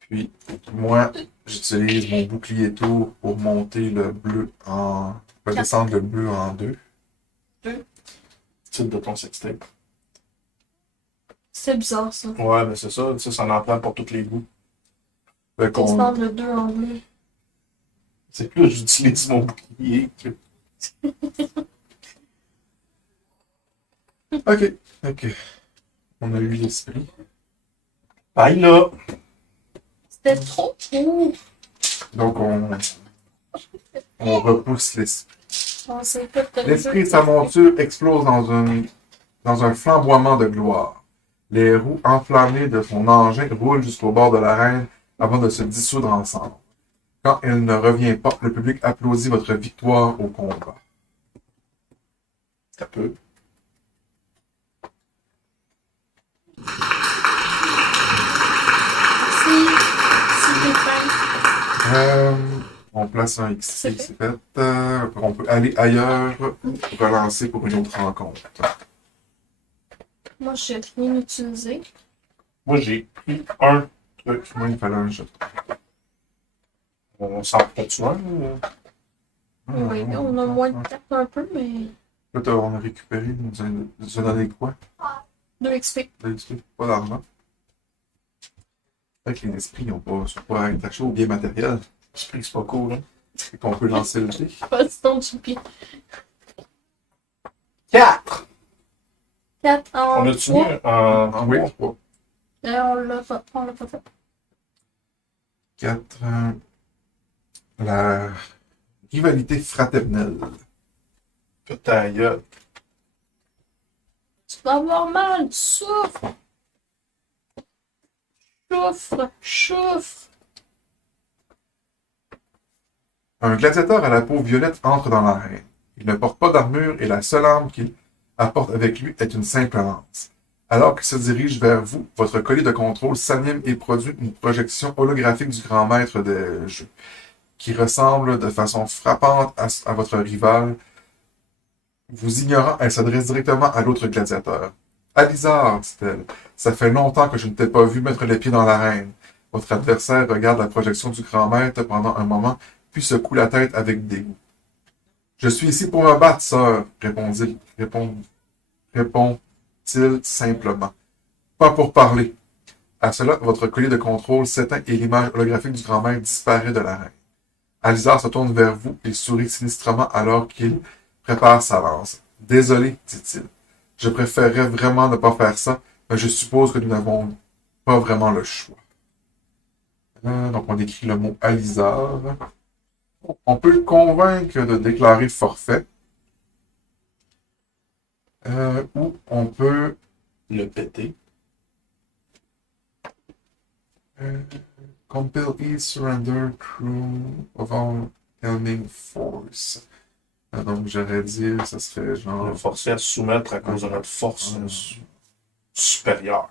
Puis, moi, j'utilise mon bouclier tour pour monter le bleu en. Je vais descendre le bleu en 2. Titre de ton sextape. C'est bizarre, ça. Ouais, ben c'est ça. Ça en prend pour tous les goûts. Fait qu'on. Descendre le 2 en bleu. C'est plus j'utilise mon bouclier que... Ok. On a eu l'esprit. Aïe là! C'était trop court. Donc, on repousse l'esprit. On sait pas de L'esprit de sa monture explose dans un flamboiement de gloire. Les roues enflammées de son engin roulent jusqu'au bord de l'arène avant de se dissoudre ensemble. Quand elle ne revient pas, le public applaudit votre victoire au combat. Ça peut. Si t'es fin. On place un X, C'est c'est fait. On peut aller ailleurs ou relancer pour une autre rencontre. Moi, j'ai rien utilisé. Moi, j'ai pris un truc. Moi, il fallait un jet. On s'en prend-tu un ou... Oui, on a moins de cartes un peu, mais Là, on a récupéré, nous a donné quoi? 2 XP. Pas d'argent. Fait que les esprits sont pas attachés au bien matériel. L'esprit, c'est pas cool, hein? Fait qu'on peut lancer le dé. Pas ton JP. 4! 4 en On a-tu 3. mis en Oui, bois? 3. On l'a pas fait. 4. La rivalité fraternelle. Fais ta gueule. Tu vas avoir mal, souffre. Souffre. Un gladiateur à la peau violette entre dans l'arène. Il ne porte pas d'armure et la seule arme qu'il apporte avec lui est une simple lance. Alors qu'il se dirige vers vous, votre collier de contrôle s'anime et produit une projection holographique du grand maître des jeux, qui ressemble de façon frappante à votre rival. Vous ignorant, elle s'adresse directement à l'autre gladiateur. Alizar, dit-elle, ça fait longtemps que je ne t'ai pas vu mettre les pieds dans l'arène. Votre adversaire regarde la projection du grand maître pendant un moment, puis secoue la tête avec dégoût. Je suis ici pour me battre, sœur, répond-il simplement. Pas pour parler. À cela, votre collier de contrôle s'éteint et l'image holographique du grand maître disparaît de l'arène. Alizar se tourne vers vous et sourit sinistrement alors qu'il prépare sa lance. Désolé, dit-il. Je préférerais vraiment ne pas faire ça, mais je suppose que nous n'avons pas vraiment le choix. Donc, on écrit le mot Alizar. On peut le convaincre de déclarer forfait. Ou on peut Le péter. compel each surrender crew of all Helming Force. Donc, j'aurais dit, ça serait On genre. est forcé à se soumettre à cause de notre force supérieure.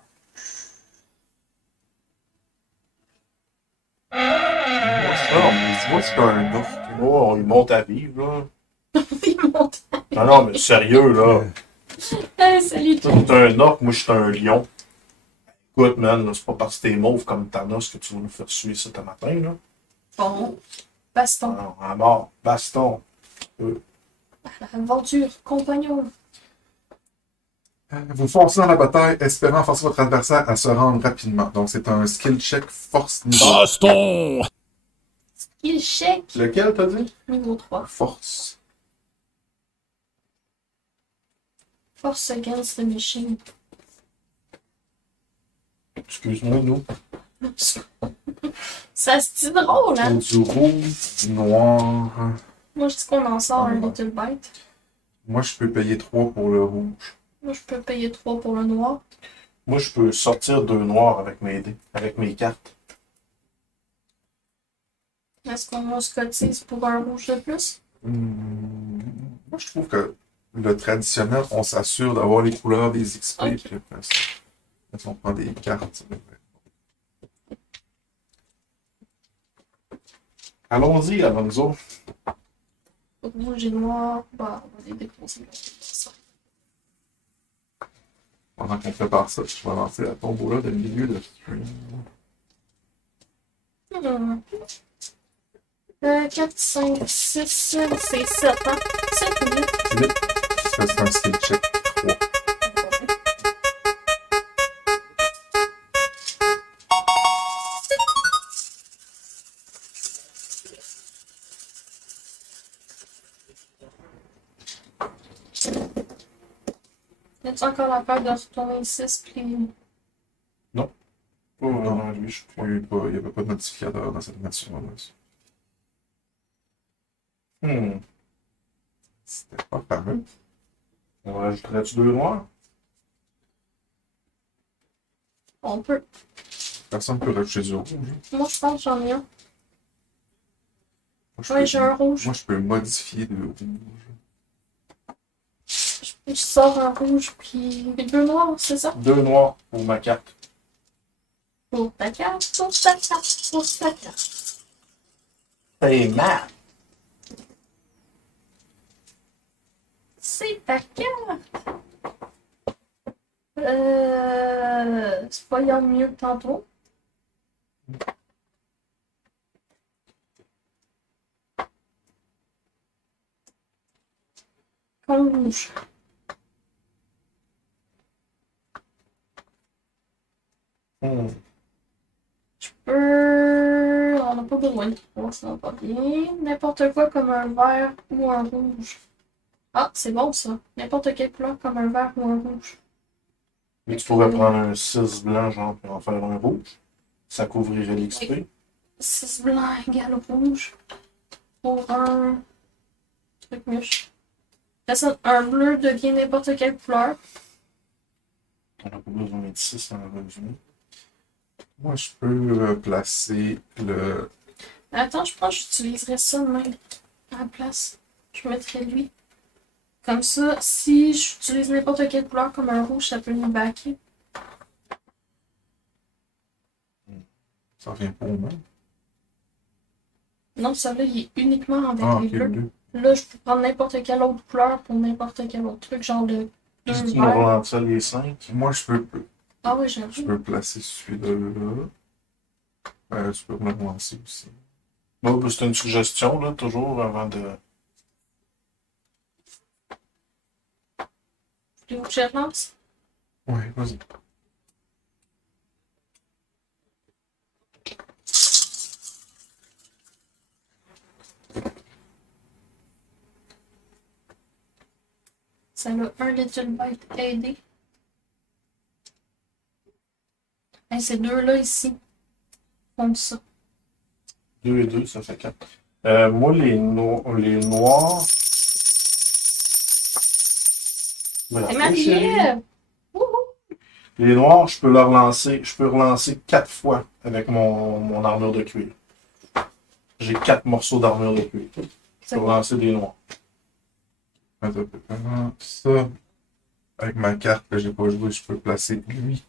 Moi, c'est pas un orc. Oh, il monte à vivre, là. Il monte. Non, non, mais sérieux, là. Hey, salut, Toi, t'es un orc, moi, je suis un lion. Écoute, man, là, c'est pas parce que t'es mauve comme Thanos que tu vas nous faire suer ça ce matin, là. Bon, baston. Non, à mort, baston. Aventure, compagnon. Vous foncez dans la bataille, espérant forcer votre adversaire à se rendre rapidement. Donc, c'est un skill check force niveau. Baston! Il chèque. Lequel, t'as dit? Niveau 3. Force. Force against the machine. Excuse-moi, nous. Ça se dit drôle, hein? Du rouge, du noir. Moi, je dis qu'on en sort un Little Bite. Moi, je peux payer 3 pour le rouge. Moi, je peux payer 3 pour le noir. Moi, je peux sortir 2 noirs avec mes dés, avec mes cartes. Est-ce qu'on se cotise pour un rouge de plus? Moi, je trouve que le traditionnel, on s'assure d'avoir les couleurs des XP. Ok. Puis après ça, si on prend des cartes. Allons-y, Alonso. Rouge et noir. Bah, on va les déposer. Pendant qu'on prépare ça, je vais lancer la tombola de milieu de stream. 4, 5, 6, c'est 7, hein? 7 ou 8? C'est un skill check 3. Y a-tu encore la peur de retourner 6 puis. Oh, non, lui, je Il n'y avait pas de modificateur dans cette nation-là. C'était pas pareil. On rajouterait-tu 2 noirs? On peut. Personne ne peut rajouter du rouge. Moi, je pense que j'en ai un. Moi, je Ouais, peux- j'ai un rouge. Moi, je peux modifier le rouge. Je sors un rouge puis 2 noirs, c'est ça? 2 noirs pour ma carte. Pour ta carte, pour ta carte, pour ta carte. Hey, Matt! C'est ta carte! C'est pas bien mieux que tantôt. Comme rouge. On n'a pas besoin de 3, ça va pas bien. N'importe quoi comme un vert ou un rouge. Ah, c'est bon ça. N'importe quelle couleur comme un vert ou un rouge. Mais tu pourrais prendre un 6 blanc, genre, pour en faire un rouge. Ça couvrirait l'XP. 6 blanc égale rouge. Pour un truc mûche. Un bleu devient n'importe quelle couleur. On n'a pas besoin de 6 malheureusement. Moi, je peux placer le. Attends, je pense que j'utiliserais ça même à la place. Je mettrais lui. Comme ça, si j'utilise n'importe quelle couleur comme un rouge, ça peut nous backer. Ça revient pas au même. Non, ça là, il est uniquement avec Ah, les ok, bleus. bleu. Là, je peux prendre n'importe quelle autre couleur pour n'importe quel autre truc, genre de Si deux tu me verts. rends ça les 5. Moi, Ah oui, je j'avoue. peux placer celui-là là. Tu peux me le lancer aussi. Bon, ben, c'est une suggestion, là, toujours, avant de... Voulez-vous que je relance? Ouais, vas-y. Ça a un Little Bite aidé. Hey, ces deux-là ici font ça. 2 et 2, ça fait 4. Moi, les noirs... Voilà, C'est ma chérie. bière! Les noirs, je peux leur lancer, je peux relancer 4 fois avec mon armure de cuir. j'ai 4 morceaux d'armure de cuir. Je peux lancer des noirs. Ça, avec ma carte que j'ai pas jouée, je peux placer lui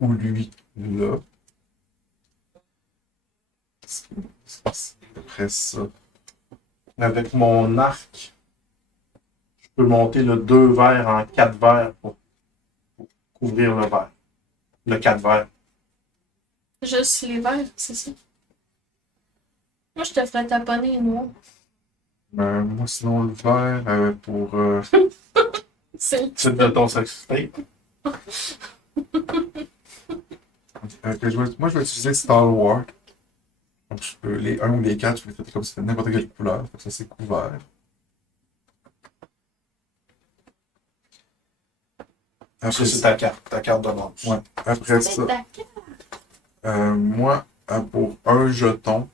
ou lui là. Après ça. Avec mon arc, je peux monter le 2 verres en 4 verres pour couvrir le verre. Le 4 verres. Juste les verts, c'est ça. Moi, je te ferais taponner les noirs. Moi, sinon, le vert pour. C'est C'est de ton sex tape. Moi, je vais utiliser Star Wars. Donc, je peux les 1 ou les 4, je peux les traiter comme si c'était n'importe quelle couleur. Donc, ça, c'est couvert. Ça, c'est ta carte de base. Ouais. Après ça, moi, pour un jeton,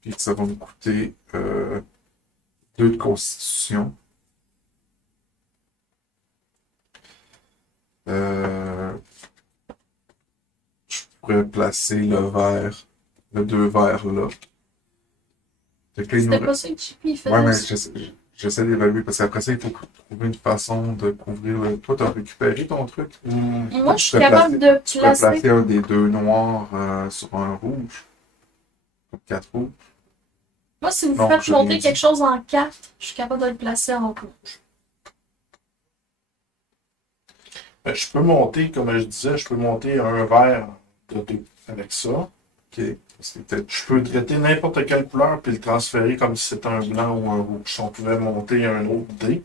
puis ça va me coûter 2 de constitution. Je pourrais placer le 2 verres là. C'était pas ça que JP faisait. Ouais, mais j'essaie d'évaluer parce qu'après ça, il faut trouver une façon de couvrir le. Toi, t'as récupéré ton truc? Moi, je suis capable de Tu peux placer placer. un des 2 noirs sur un rouge. Comme 4 rouges. Moi, si vous Non, faites j'ai rien monter dit. quelque chose en 4, je suis capable de le placer en rouge. Je peux monter, comme je disais, je peux monter un verre de 2 avec ça. Ok. C'est peut-être. Je peux traiter n'importe quelle couleur puis le transférer comme si c'était un blanc ou un rouge. Si on pouvait monter un autre dé.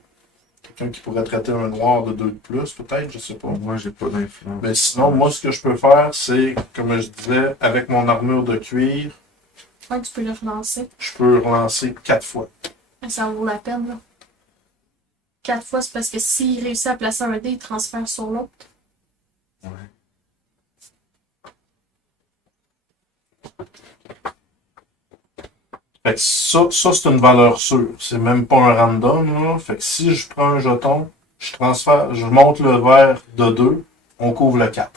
Quelqu'un qui pourrait traiter un noir de 2 de plus, peut-être, je sais pas. Moi, j'ai pas d'influence. Mais sinon, moi, ce que je peux faire, c'est, comme je disais, avec mon armure de cuir, Ouais, tu peux le relancer. je peux relancer 4 fois. Mais ça vaut la peine, là. 4 fois, c'est parce que s'il réussit à placer un dé, il transfère sur l'autre. Ouais. Fait que ça c'est une valeur sûre. C'est même pas un random, là. Fait que si je prends un jeton, je transfère, je monte le verre de 2, on couvre le 4.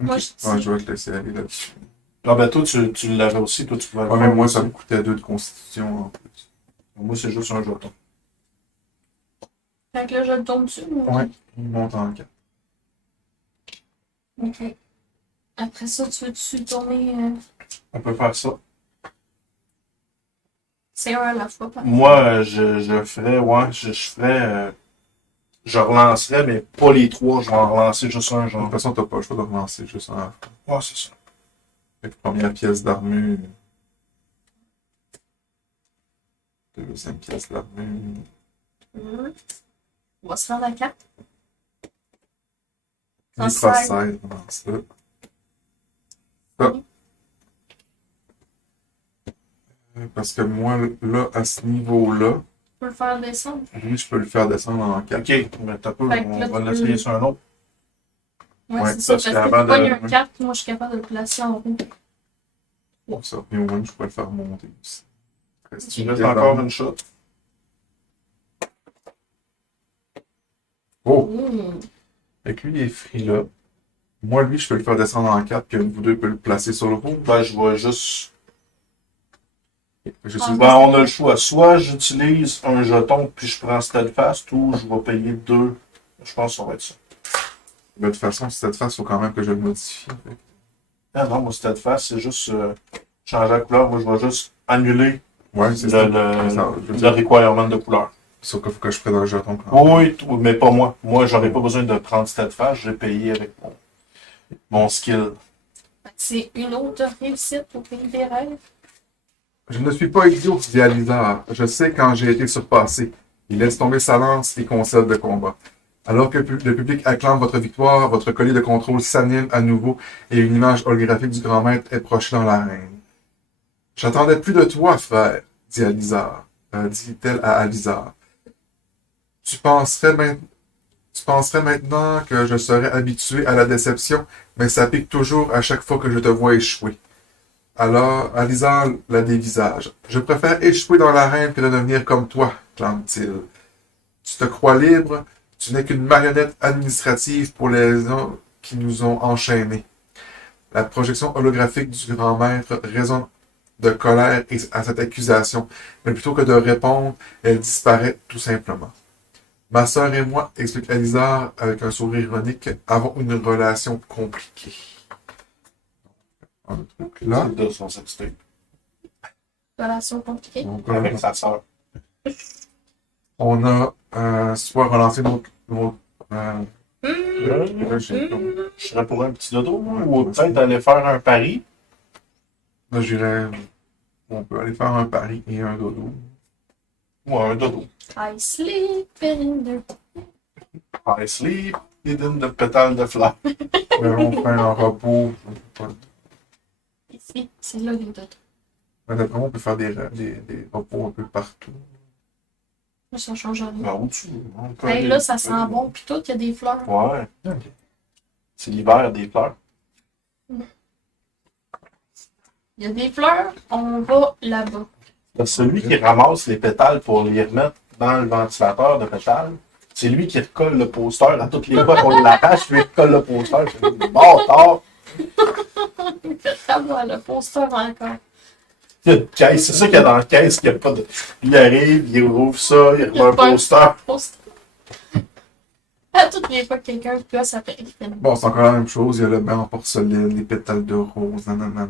Moi, Ok. je Ouais, je vais te laisser aller là-dessus. Ah ben toi, tu l'avais aussi, toi tu pouvais le Ouais, faire mais moi, aussi. ça me coûtait 2 de constitution en plus. Moi, c'est juste un jeton. Fait que là, je le tourne dessus. Ouais, il monte en 4. Ok. Après ça, tu veux-tu tourner. On peut faire ça. C'est un à la fois, par exemple. Moi, je ferais, ouais, je ferais, je relancerais, mais pas les 3, je vais en relancer juste un, De genre. toute façon, t'as pas le choix de relancer juste un. Ouais, c'est ça. Fait que première pièce d'armure. Deuxième pièce d'armure. On va se rendre à 4. Les Transfert. procès, comment ça. Ça. Parce que moi, là, à ce niveau-là, Tu peux le faire descendre. lui, je peux le faire descendre en 4. Ok, mais t'as peu, Fait que on là, va tu l'essayer peux- sur un autre. Ouais, Ouais, c'est ça. parce Parce qu'avant que tu pognes de- un 4, moi, je suis capable de le placer en rouge. Bon, ça. Et au moins, je pourrais le faire monter aussi. Reste Tu une restes pièce encore d'armure. une shot. Oh! Mmh. Fait que lui, il est frileux. Moi, lui, je peux le faire descendre en 4, puis un de vous deux peut le placer sur le rouge. Ben, je vais juste. Je Ah, suis... Ben, on a le choix. Soit j'utilise un jeton puis je prends Steadfast, ou je vais payer 2. Je pense que ça va être ça. De toute façon, si cette face, il faut quand même que je le modifie. Fait que- Ah non, moi, Steadfast, c'est juste changer la couleur. Moi, je vais juste annuler Ouais, c'est le, ça. le, Ça, je veux le dire, requirement de couleur. sauf qu'il faut que je prenne un jeton quand même. Oui, mais pas moi. Moi, j'aurais pas besoin de prendre Steadfast. J'ai payé avec mon skill. Fait que c'est une autre réussite au pays des rêves. Je ne suis pas idiot, dit Alizar. Je sais quand j'ai été surpassé. Il laisse tomber sa lance et concède le combat. Alors que le public acclame votre victoire, votre collier de contrôle s'anime à nouveau et une image holographique du grand maître est projetée dans l'arène. J'attendais plus de toi, frère, dit Alizar, dit-elle à Alizar. Tu penserais maintenant que je serais habitué à la déception, mais ça pique toujours à chaque fois que je te vois échouer. Alors, Alizar la dévisage. Je préfère échouer dans l'arène que de devenir comme toi, clame-t-il. Tu te crois libre? Tu n'es qu'une marionnette administrative pour les qui nous ont enchaînés. La projection holographique du grand maître résonne de colère à cette accusation, mais plutôt que de répondre, elle disparaît tout simplement. Ma sœur et moi, explique Alizar avec un sourire ironique, avons une relation compliquée. Un truc là. C'est de son sextape. Relation compliquée. Donc, Avec sa sœur. on a soit relancé notre Je serais pour un petit dodo, moi, ou peut-être aller faire un pari. là, j'irais. On peut aller faire un pari et un dodo. Ou un dodo. I sleep in the... I sleep hidden the pétale de fleurs. On fait un repos. Ici, c'est là les dodos. D'après moi, on peut faire des repos un peu partout. Ça change rien. Ben, au-dessus. On peut Hey, aller- là, ça sent bon, puis tout, il y a des fleurs. Ouais. C'est l'hiver des fleurs. Il y a des fleurs, on va là-bas. Celui qui ramasse les pétales pour les remettre dans le ventilateur de pétales, c'est lui qui recolle le poster. À toutes les fois qu'on l'arrache, lui recolle le poster. C'est bâtard! Ah, voilà, le poster encore. Il y a une caisse, c'est ça qu'il y a dans la caisse, qu'il n'y a pas de. Il arrive, il rouvre ça, il remet un pas un poster. Poster. À toutes les fois que quelqu'un gosse après il fait Bon, c'est encore la même chose. Il y a le bain en porcelaine, les pétales de rose, nanana.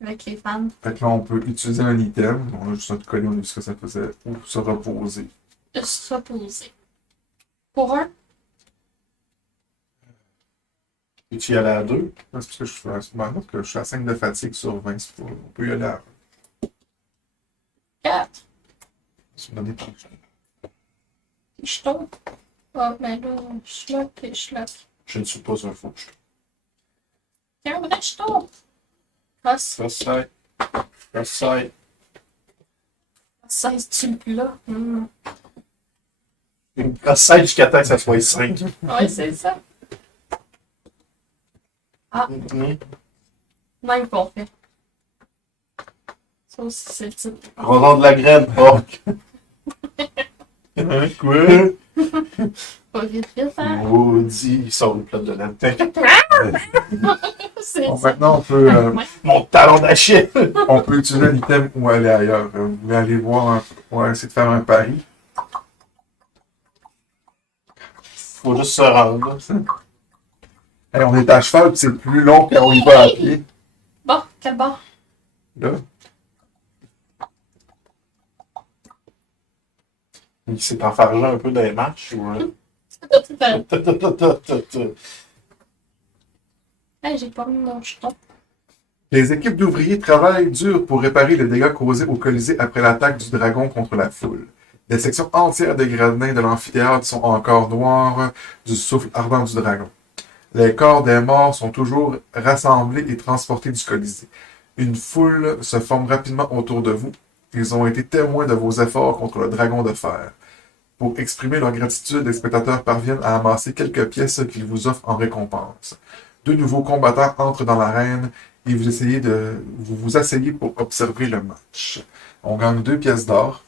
avec les fans. Fait que là, on peut utiliser un item. On a juste notre collier, on a vu ce que ça faisait. Ou se reposer. De se reposer. Pour un, Et tu y allais à 2. C'est parce que je suis à 5 de fatigue sur 20. On peut y aller à 4. se donner ton chien. Je tombe. Ah, ben là, schlock et schlock. Je ne suis pas un fou. Il y a un vrai jeton. Cross. Cross-side. Cross-side. 16 tu là. Une cross-side jusqu'à temps que ça soit 5. Ouais, c'est ça. Même qu'on fait. Ça aussi, c'est le titre. Roland de la graine, orc. Quoi? Pas vite, vite, hein? Maudit, il sort le plat de laine. C'est Bon, ça. maintenant, Ouais. Mon talon d'Achille! on peut utiliser un item ou aller ailleurs. Vous voulez aller voir, on va essayer de faire un pari. Faut juste se rendre. Hey, on est à cheval, puis c'est plus long quand on y va à pied. Bon, quel bord? Là, Il s'est enfargé un peu dans les matchs. Ou... Hey, j'ai pas mis mon jeton. les équipes d'ouvriers travaillent dur pour réparer les dégâts causés au Colisée après l'attaque du dragon contre la foule. Les sections entières des gradins de l'amphithéâtre sont encore noires du souffle ardent du dragon. Les corps des morts sont toujours rassemblés et transportés du Colisée. Une foule se forme rapidement autour de vous. Ils ont été témoins de vos efforts contre le dragon de fer. Pour exprimer leur gratitude, les spectateurs parviennent à amasser quelques pièces qu'ils vous offrent en récompense. Deux nouveaux combattants entrent dans l'arène et vous vous asseyez pour observer le match. On gagne 2 pièces d'or.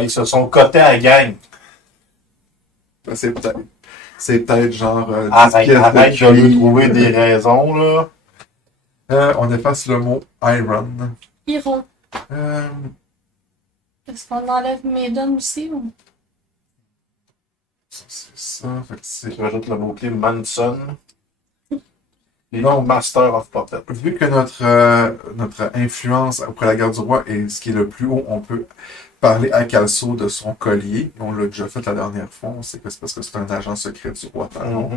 Ils se sont cotés à la gang. C'est peut-être genre 10 Arrête, pièces arrête, je veux cuivre. trouver des raisons, là. On efface le mot iron. Iron. Euh, Est-ce qu'on enlève Maiden aussi ou? c'est ça. Fait que c'est... Je rajoute le mot-clé Manson. Et Non. Master of Puppet. Vu que notre influence auprès de la garde du roi est ce qui est le plus haut, on peut parler à Calso de son collier. On l'a déjà fait la dernière fois. On sait que c'est parce que c'est un agent secret du roi Talon.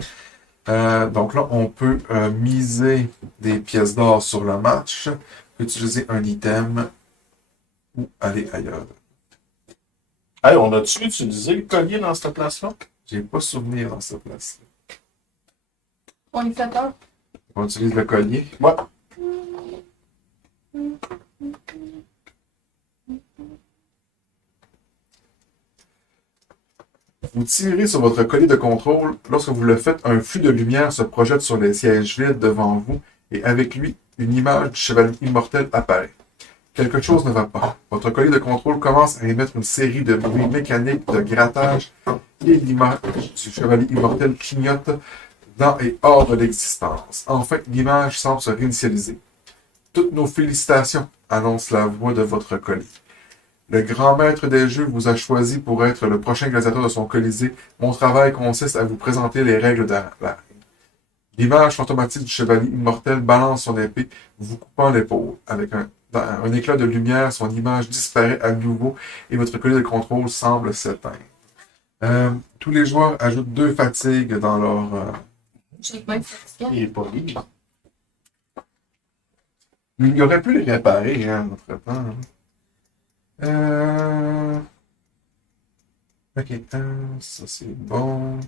Donc là, on peut miser des pièces d'or sur le match, utiliser un item ou aller ailleurs. Hey, on a-tu utilisé le collier dans cette place-là? J'ai pas souvenir dans cette place. On y fait peur. On utilise le collier. Ouais. Vous tirez sur votre collier de contrôle. Lorsque vous le faites, un flux de lumière se projette sur les sièges vides devant vous et avec lui, une image du chevalier immortel apparaît. Quelque chose ne va pas. Votre collier de contrôle commence à émettre une série de bruits mécaniques de grattage et l'image du chevalier immortel clignote dans et hors de l'existence. Enfin, l'image semble se réinitialiser. Toutes nos félicitations, annonce la voix de votre colis. Le grand maître des jeux vous a choisi pour être le prochain gladiateur de son colisée. Mon travail consiste à vous présenter les règles de la. L'image fantomatique du chevalier immortel balance son épée, vous coupant l'épaule. Avec un éclat de lumière, son image disparaît à nouveau et votre collier de contrôle semble s'éteindre. Tous les joueurs ajoutent 2 fatigues dans leur... J'ai même fatigué. Il est pas libre. Il aurait pu les réparer, hein, entre-temps. Ok, ça c'est bon.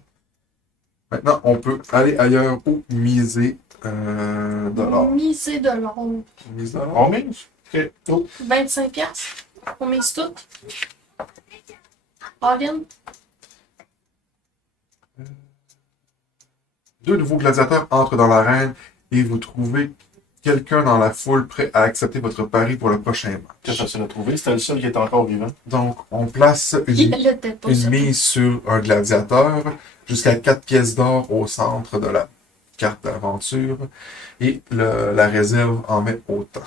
Maintenant, on peut aller ailleurs ou miser de l'or. Miser de l'or. Mise de l'or. On mise? Ok. Oh. 25 piastres. On mise tout. All-in. 2 nouveaux gladiateurs entrent dans l'arène et vous trouvez quelqu'un dans la foule prêt à accepter votre pari pour le prochain match. Qu'est-ce que ça l'a trouvé? C'était le seul qui était encore vivant. Donc, on place Il l'était pas, une ça. mise sur un gladiateur jusqu'à 4 pièces d'or au centre de la carte d'aventure et la réserve en met autant.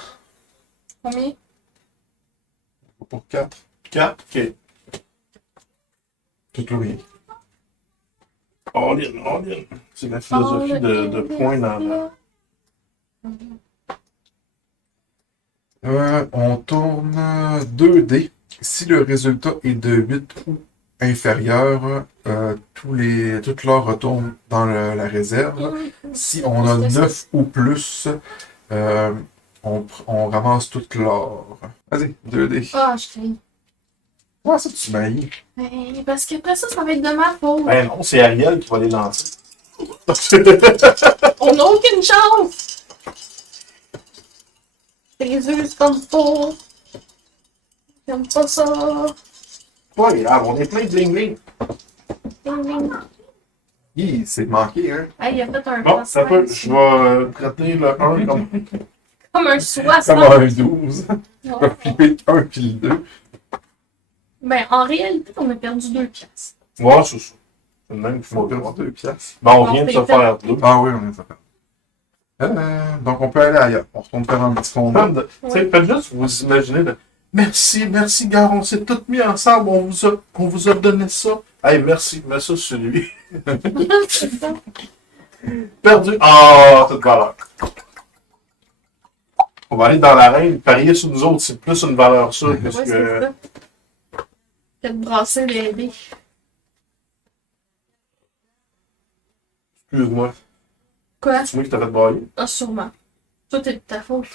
Combien? Pour 4, 4. Ok. tout ou rien. All in, all in. C'est la philosophie de points dans la... On tourne 2 dés. Si le résultat est de 8 ou inférieur, tout l'or retourne dans la réserve. Si on a 9 ou plus, on ramasse tout l'or. Vas-y, 2 dés. Ah, je t'ai. Ah, ça, tu m'haïs. Ben, parce qu'après ça, ça va être de ma faute. Ben non, c'est Ariel qui va les lancer. On n'a aucune chance! Les yeux, c'est comme pas. J'aime pas ça. Pas grave, on est plein de bling-bling. Ding, ding. Hi, c'est manqué, hein? Hey, il a fait un Bon, ça peut. Je vais traiter le 1 comme... comme un 60. Comme un 12. Je vais Ouais. flipper le 1 puis le 2. Ben, en réalité, on a perdu 2 piastres. Ouais, c'est ça. C'est le même qu'il On faut va faire. perdre 2 piastres. Ben, on vient de se faire 2. Ah oui, on est ça. Donc, on peut aller ailleurs. On retourne faire un petit fond. Tu sais, faites juste vous imaginer de... Merci, merci, gars, on s'est tous mis ensemble, on vous a donné ça. Hey, merci, mets ça sur lui. C'est ça. Perdu. Ah, toute valeur. On va aller dans l'arène, parier sur nous autres, c'est plus une valeur sûre que Ouais, ce c'est que... ça. Peut-être brasser les dés. Excuse-moi, Quoi? c'est moi qui t'as fait bailler. Ah, sûrement. Tout est de ta faute.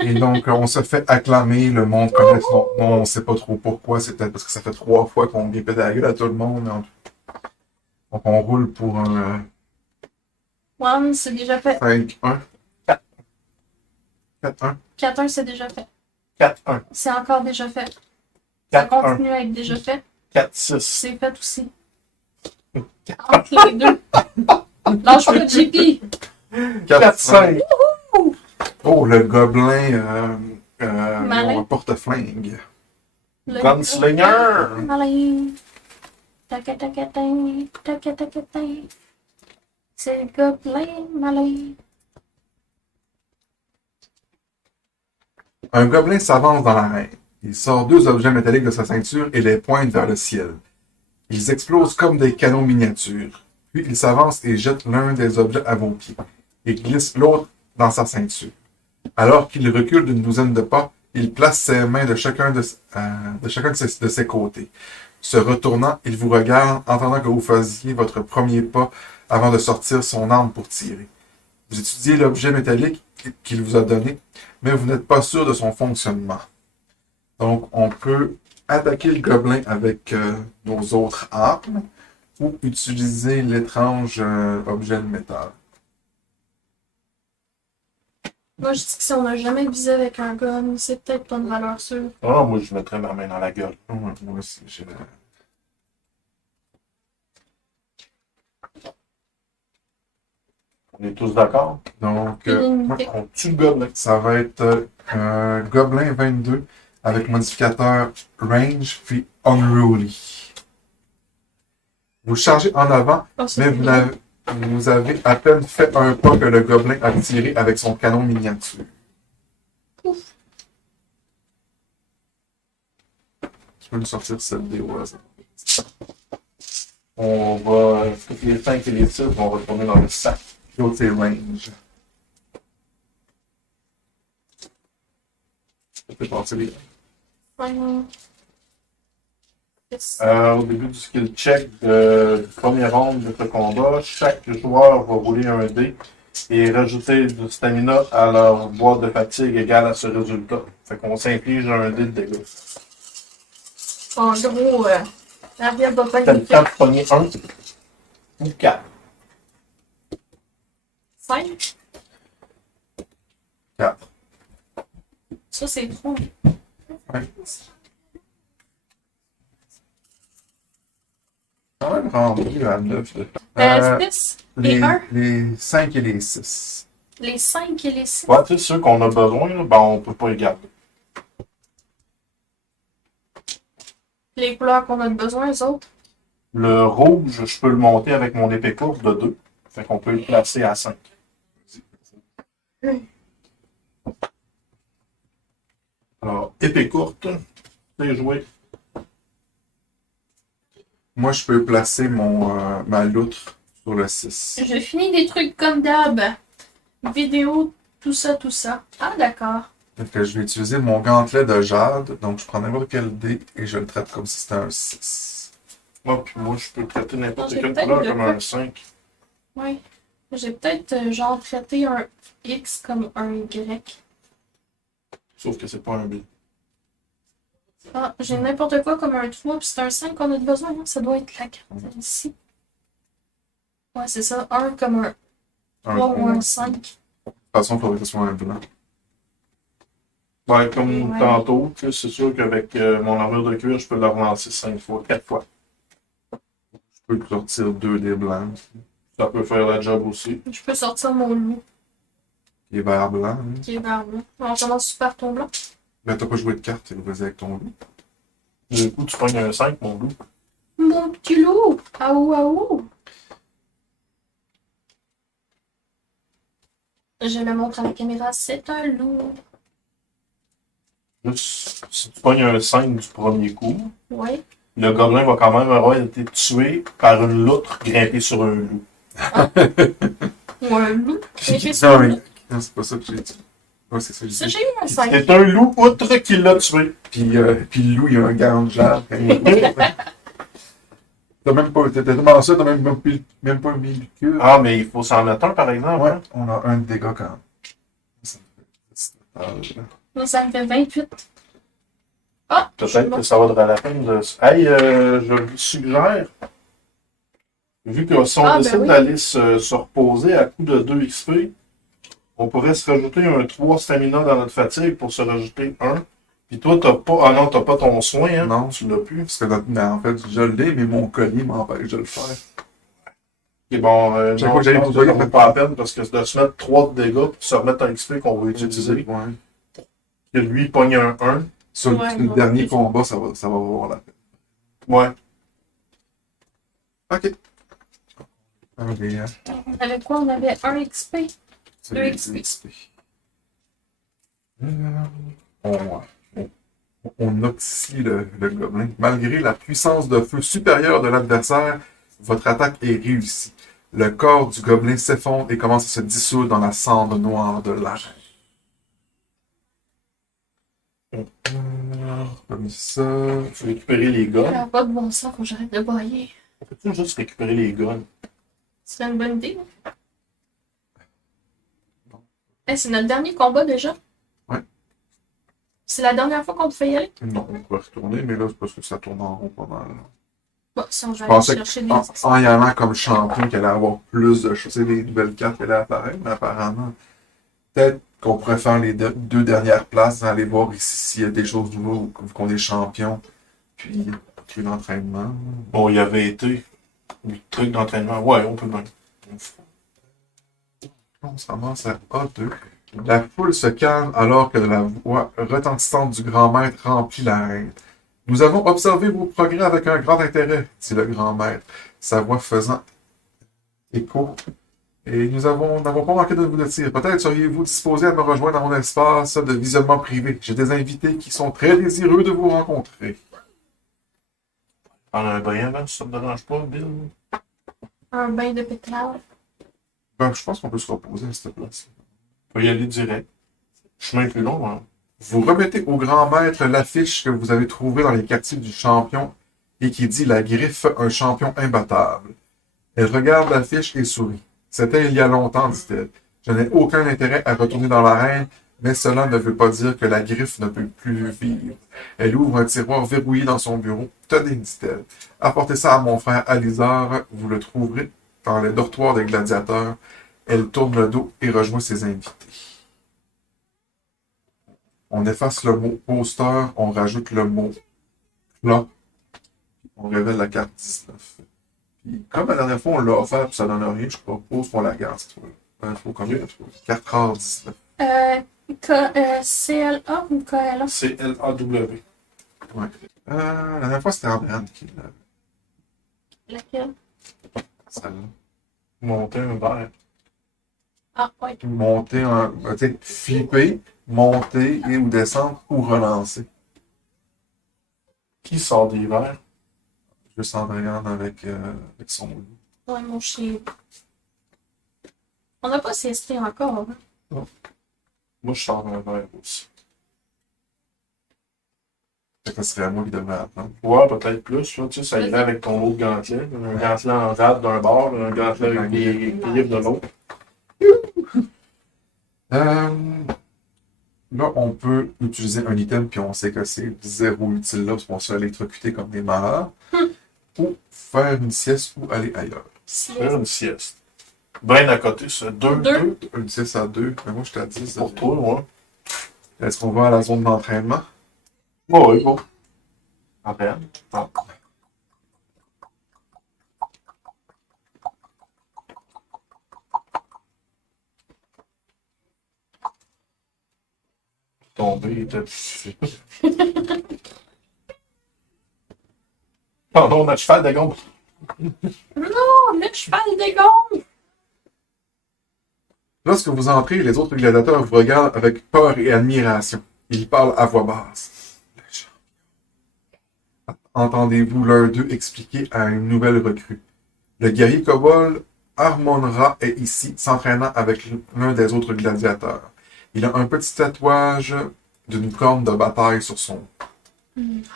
Et donc, on se fait acclamer, le monde connaît son nom, on sait pas trop pourquoi, c'est peut-être parce que ça fait 3 fois qu'on vient péter la gueule à tout le monde. Donc, on roule pour un One, c'est déjà fait. 5-1. 4-1. 4-1, c'est déjà fait. 4-1. C'est encore déjà fait. Ça 4-1. continue à être déjà fait. 4-6. C'est fait aussi. Entre les deux. Lâche pas JP. 4-5. Oh, le gobelin Malin. au porte-flingue. Le Gunslinger. Malin. Taca-taca-ting, taca-taca-ting. C'est le gobelin malin. Un gobelin s'avance dans l'arène. Il sort 2 objets métalliques de sa ceinture et les pointe vers le ciel. Ils explosent comme des canons miniatures. Puis il s'avance et jette l'un des objets à vos pieds et glisse l'autre dans sa ceinture. Alors qu'il recule d'une douzaine de pas, il place ses mains de chacun de ses côtés. Se retournant, il vous regarde, entendant que vous faisiez votre premier pas avant de sortir son arme pour tirer. Vous étudiez l'objet métallique qu'il vous a donné, mais vous n'êtes pas sûr de son fonctionnement. Donc, on peut attaquer le gobelin avec nos autres armes ou utiliser l'étrange objet de métal. Moi, je dis que si on n'a jamais visé avec un gun, c'est peut-être pas une valeur sûre. Ah, moi, je mettrais ma main dans la gueule. Ouais, moi aussi, j'ai... On est tous d'accord? Donc, Illimité. On tue le gobelin. ça va être Gobelin 22 avec modificateur Range puis Unruly. Vous chargez en avant, Oh, c'est mais vous avez à peine fait un pas que le gobelin a tiré avec son canon miniature. Ouf. Je peux nous sortir cette dé au hasard. On va, toutes les 5 et les 6 vont retourner dans le sac. L'autre, c'est range. Ça fait passer les... Hum. Yes. Au début du skill check du premier round de ce combat, chaque joueur va rouler un dé et rajouter du stamina à leur boîte de fatigue égale à ce résultat. Fait qu'on s'inflige un dé de dégâts. En gros, la vie va pas T'as le nous temps faire de pogner 1 ou 4. 5. 4. Ça, c'est trop. Ouais. Quand même rendu à 9. 6 et 1. Les 5 et les 6. Les 5 et les 6. Ouais, tu sais, ceux qu'on a besoin, là, ben on peut pas les garder. Les couleurs qu'on a besoin, les autres. Le rouge, je peux le monter avec mon épée courte de 2. Fait qu'on peut le placer à 5. Alors, épée courte, c'est joué. Moi, je peux placer ma loutre sur le 6. Je finis des trucs comme d'hab. Vidéo, tout ça, tout ça. Ah, d'accord. Fait que je vais utiliser mon gantelet de jade. Donc, je prends n'importe quel dé et je le traite comme si c'était un 6. Puis moi, je peux traiter n'importe J'ai quelle peut-être couleur le comme cas. un 5. Oui. J'ai peut-être, genre, traité un X comme un Y. Sauf que c'est pas un B. Ah, j'ai n'importe quoi comme un 3, puis c'est un 5 qu'on a besoin. Hein? Ça doit être la carte ici. Ouais, c'est ça. Un comme un 3 ou un 5. De toute façon, il faudrait que ce soit un blanc. Ouais, comme Ouais. tantôt, tu sais, c'est sûr qu'avec mon armure de cuir, je peux la relancer 5 fois, 4 fois. Je peux sortir 2 dés blancs. Ça peut faire la job aussi. Je peux sortir mon loup Il est vert blanc. Hein. qui est vert blanc. On commence par ton blanc. Mais t'as pas joué de carte, vas-y avec ton loup. Du coup, tu pognes un 5, mon loup. Mon petit loup! Aou, aou! Je le montre à la caméra, c'est un loup. Juste, si tu pognes un 5 du premier coup, Oui. le gobelin va quand même avoir été tué par une loutre grimpée sur un loup. Ou un loup. J'ai fait Non, ça. mais non, c'est pas ça que j'ai dit. Ouais, c'est ça que Ça, j'ai dit. j'ai eu un 5. C'est un loup outre qui l'a tué. Puis le loup, il a un gant de jade. T'as même pas, t'as tellement ça, t'as même pas mis le cul. Ah, mais il faut s'en mettre un, par exemple. Ouais, hein? on a un de dégâts quand même. Ça me fait Là, ça me fait 28. Ah! Peut-être que ça vaudra la peine de... Hey, je vous suggère, vu que si on Ah, ben décide oui. d'aller se reposer à coup de 2 XP, on pourrait se rajouter un 3 stamina dans notre fatigue pour se rajouter 1. Puis toi, t'as pas... Ah non, t'as pas ton soin, hein? Non. Tu l'as plus. Parce que en fait, je l'ai, mais mon collier m'empêche de le faire. Et bon, Chaque non, fois que j'allais je pense pour que ça toi, vaut pas la peine parce que de se mettre 3 de dégâts puis se remettre un XP qu'on va utiliser, Ouais. que lui pogne un 1. Sur Ouais, le non, dernier c'est combat, ça va avoir la peine. Ouais. Ok. Allez, hein. Avec quoi on avait 1 XP? C'est Deux les XP. On note ici le gobelin. Malgré la puissance de feu supérieure de l'adversaire, votre attaque est réussie. Le corps du gobelin s'effondre et commence à se dissoudre dans la cendre noire de l'arène. Comme ça. Faut récupérer les Ça guns. n'a pas de bon sens, faut que j'arrête de bailler. Faut juste récupérer les guns. C'est une bonne idée. Eh, c'est notre dernier combat déjà? Ouais. C'est la dernière fois qu'on te fait y aller? Non, on va retourner, mais là, c'est parce que ça tourne en rond pas mal. Bon, si on va Je aller pensais chercher des... qu'en y allant comme champion, qu'il allait avoir plus de choses, des nouvelles cartes qui allaient apparaître, mais apparemment, peut-être qu'on pourrait faire les 2 dernières places, aller voir ici s'il y a des choses nouvelles, vu qu'on est champion, puis truc d'entraînement. Bon, il y avait été. Le truc d'entraînement. Ouais, on peut même. On se ramasse à A2. La foule se calme alors que la voix retentissante du grand maître remplit l'arène. Nous avons observé vos progrès avec un grand intérêt, dit le grand maître, sa voix faisant écho Et nous n'avons pas manqué de vous le dire. Peut-être seriez-vous disposé à me rejoindre dans mon espace de visionnement privé. J'ai des invités qui sont très désireux de vous rencontrer. En un bain avant, ça te dérange pas, Bill? Un bain de pétales. Ben, je pense qu'on peut se reposer à cette place. On peut y aller direct. Chemin plus long, hein? Vous remettez au grand maître l'affiche que vous avez trouvée dans les quartiers du champion et qui dit la griffe, un champion imbattable. Elle regarde l'affiche et sourit. C'était il y a longtemps, dit-elle. Je n'ai aucun intérêt à retourner dans l'arène, mais cela ne veut pas dire que la griffe ne peut plus vivre. Elle ouvre un tiroir verrouillé dans son bureau. Tenez, dit-elle. Apportez ça à mon frère Alizar, vous le trouverez dans les dortoirs des gladiateurs. Elle tourne le dos et rejoint ses invités. On efface le mot poster, on rajoute le mot là. On révèle la carte 19. Puis, comme la dernière fois, on l'a offert et ça donne rien, je propose qu'on la garde cette fois-là. Info combien? Carte rare 19. CLA ou KLA? C'est LAW. Ouais. La dernière fois, c'était Abraham qui l'avait. Laquelle? Celle-là. Monter un verre. Ah, ouais. Monter tu sais, flipper, monter et ou descendre ou relancer. Qui sort des verres? Juste Andréane avec son loup. Ouais, mon chien. On n'a pas siesté encore. Hein? Moi, je sors un verre aussi. Fait que ça serait à moi qui devrait attendre. Ouais, peut-être plus, là, tu sais, ça irait avec ton autre gantelet. Un gantelet en rade d'un bord, un gantelet avec des équilibres de l'autre. Là, on peut utiliser un item, puis on sait que c'est zéro utile là, parce qu'on se fait électrocuter comme des malades. Ou faire une sieste ou aller ailleurs. Faire une sieste. Ben à côté, ça. Deux. Une sieste à 2, mais moi je t'ai dit. Pour toi, ouais. Est-ce qu'on va à la zone d'entraînement? Ouais, oui, bon. En peine. Non. Tombé, il était difficile. Pardon, notre cheval de gombe. Non, le cheval des gonds! Lorsque vous entrez, les autres gladiateurs vous regardent avec peur et admiration. Ils parlent à voix basse. Entendez-vous l'un d'eux expliquer à une nouvelle recrue. Le guerrier kobold Harmonra est ici, s'entraînant avec l'un des autres gladiateurs. Il a un petit tatouage d'une corne de bataille sur son Nice.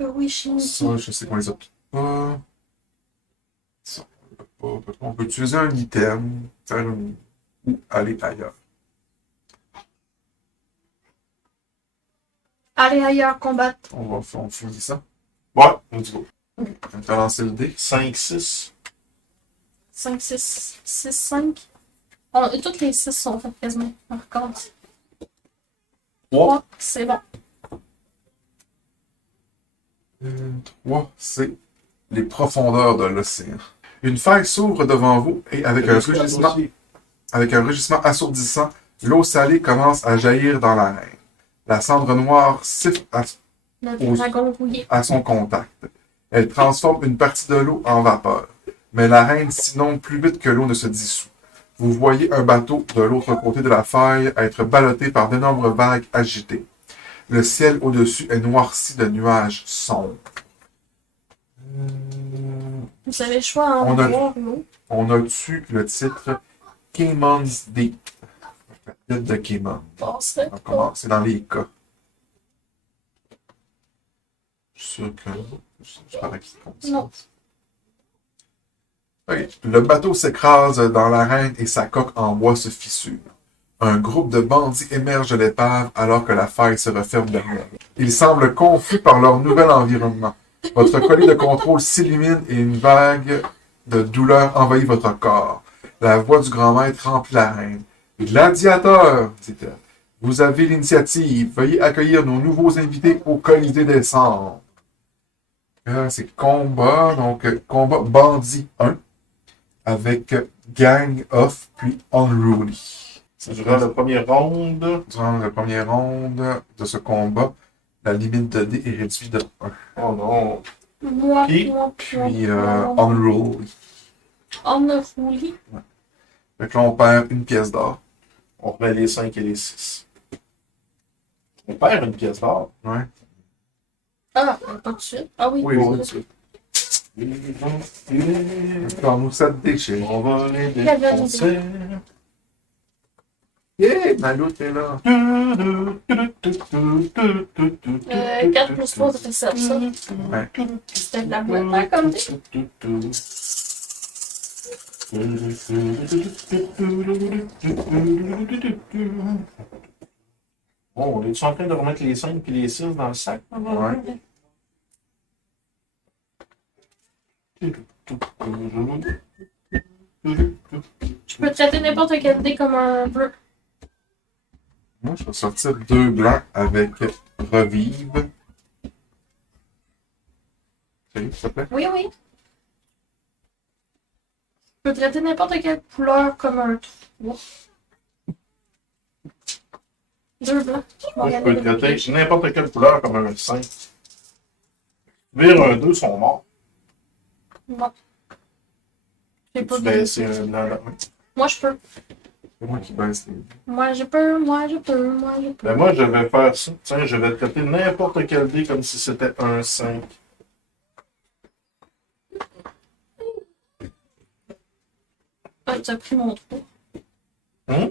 Oui, chez ça, je sais qu'on les a pas. Ça, on peut utiliser un item, faire une... ou aller ailleurs. Allez ailleurs, combattre. On finit ça. Ouais, let's go. On va lancer le dé. 5, 6. 5, 6, 6, 5. Toutes les 6 sont faites quasiment. On recommence. 3, c'est bon. 3, c'est les profondeurs de l'océan. Une faille s'ouvre devant vous et avec un rugissement assourdissant, l'eau salée commence à jaillir dans l'arène. La cendre noire siffle Le dragon rouillé. à son contact. Elle transforme une partie de l'eau en vapeur. Mais l'arène s'inonde plus vite que l'eau ne se dissout. Vous voyez un bateau de l'autre côté de la faille être ballotté par d'énormes vagues agitées. Le ciel au-dessus est noirci de nuages sombres. Vous avez le choix en voir l'eau. On a tué le titre Kaymon's Deep. La tête de Kaymon. Passerait On pas. commence. C'est dans les cas. Je suis sûr que... Je parais qu'il compte. Non. Ok. Le bateau s'écrase dans l'arène et sa coque en bois se fissure. Un groupe de bandits émerge de l'épave alors que la faille se referme derrière. Ils semblent confus par leur nouvel environnement. Votre collier de contrôle s'illumine et une vague de douleur envahit votre corps. La voix du grand maître remplit l'arène. Gladiateur, dit-elle, vous avez l'initiative. Veuillez accueillir nos nouveaux invités au Colisée des Cendres. C'est combat, donc combat bandit 1 avec Gang of puis Unruly. Durant la première ronde. Durant la première ronde de ce combat, la limite de dés est réduite de 1. Oh non. Moi, Puis, moi, Puis Unruly. On a roulé. Fait que là, on perd une pièce d'or. On remet les 5 et les 6. On perd une pièce d'or. Ouais. Ah, pas de suite. Ah oui, Oui, c'est oui. vrai. Quand nous, ça te déchire. On va les Il y avait une défoncer. Yeah, Maloute est là. 4 plus 3, ça fait 7, ça. Ouais. C'était de la boîte, hein, comme dit. Bon, on est en train de remettre les 5 et les 6 dans le sac? Ouais. Je peux traiter n'importe quel dé comme un bleu. Moi, je vais sortir 2 blancs avec revive. Salut, s'il te plaît. Oui, oui. Je peux traiter n'importe quelle couleur comme un 3. 2 blancs. Moi, je peux traiter n'importe quelle couleur comme un 5. Vire un 2 sont morts. Non. J'ai pas Tu vu. baisses un blanc là. Moi, je peux. C'est moi qui baisse les. Moi, je peux. Moi, je peux. Moi, je peux. Ben moi, je vais faire ça. Tiens, je vais traiter n'importe quel dé comme si c'était un 5. Ah, tu as pris mon 3. Hum?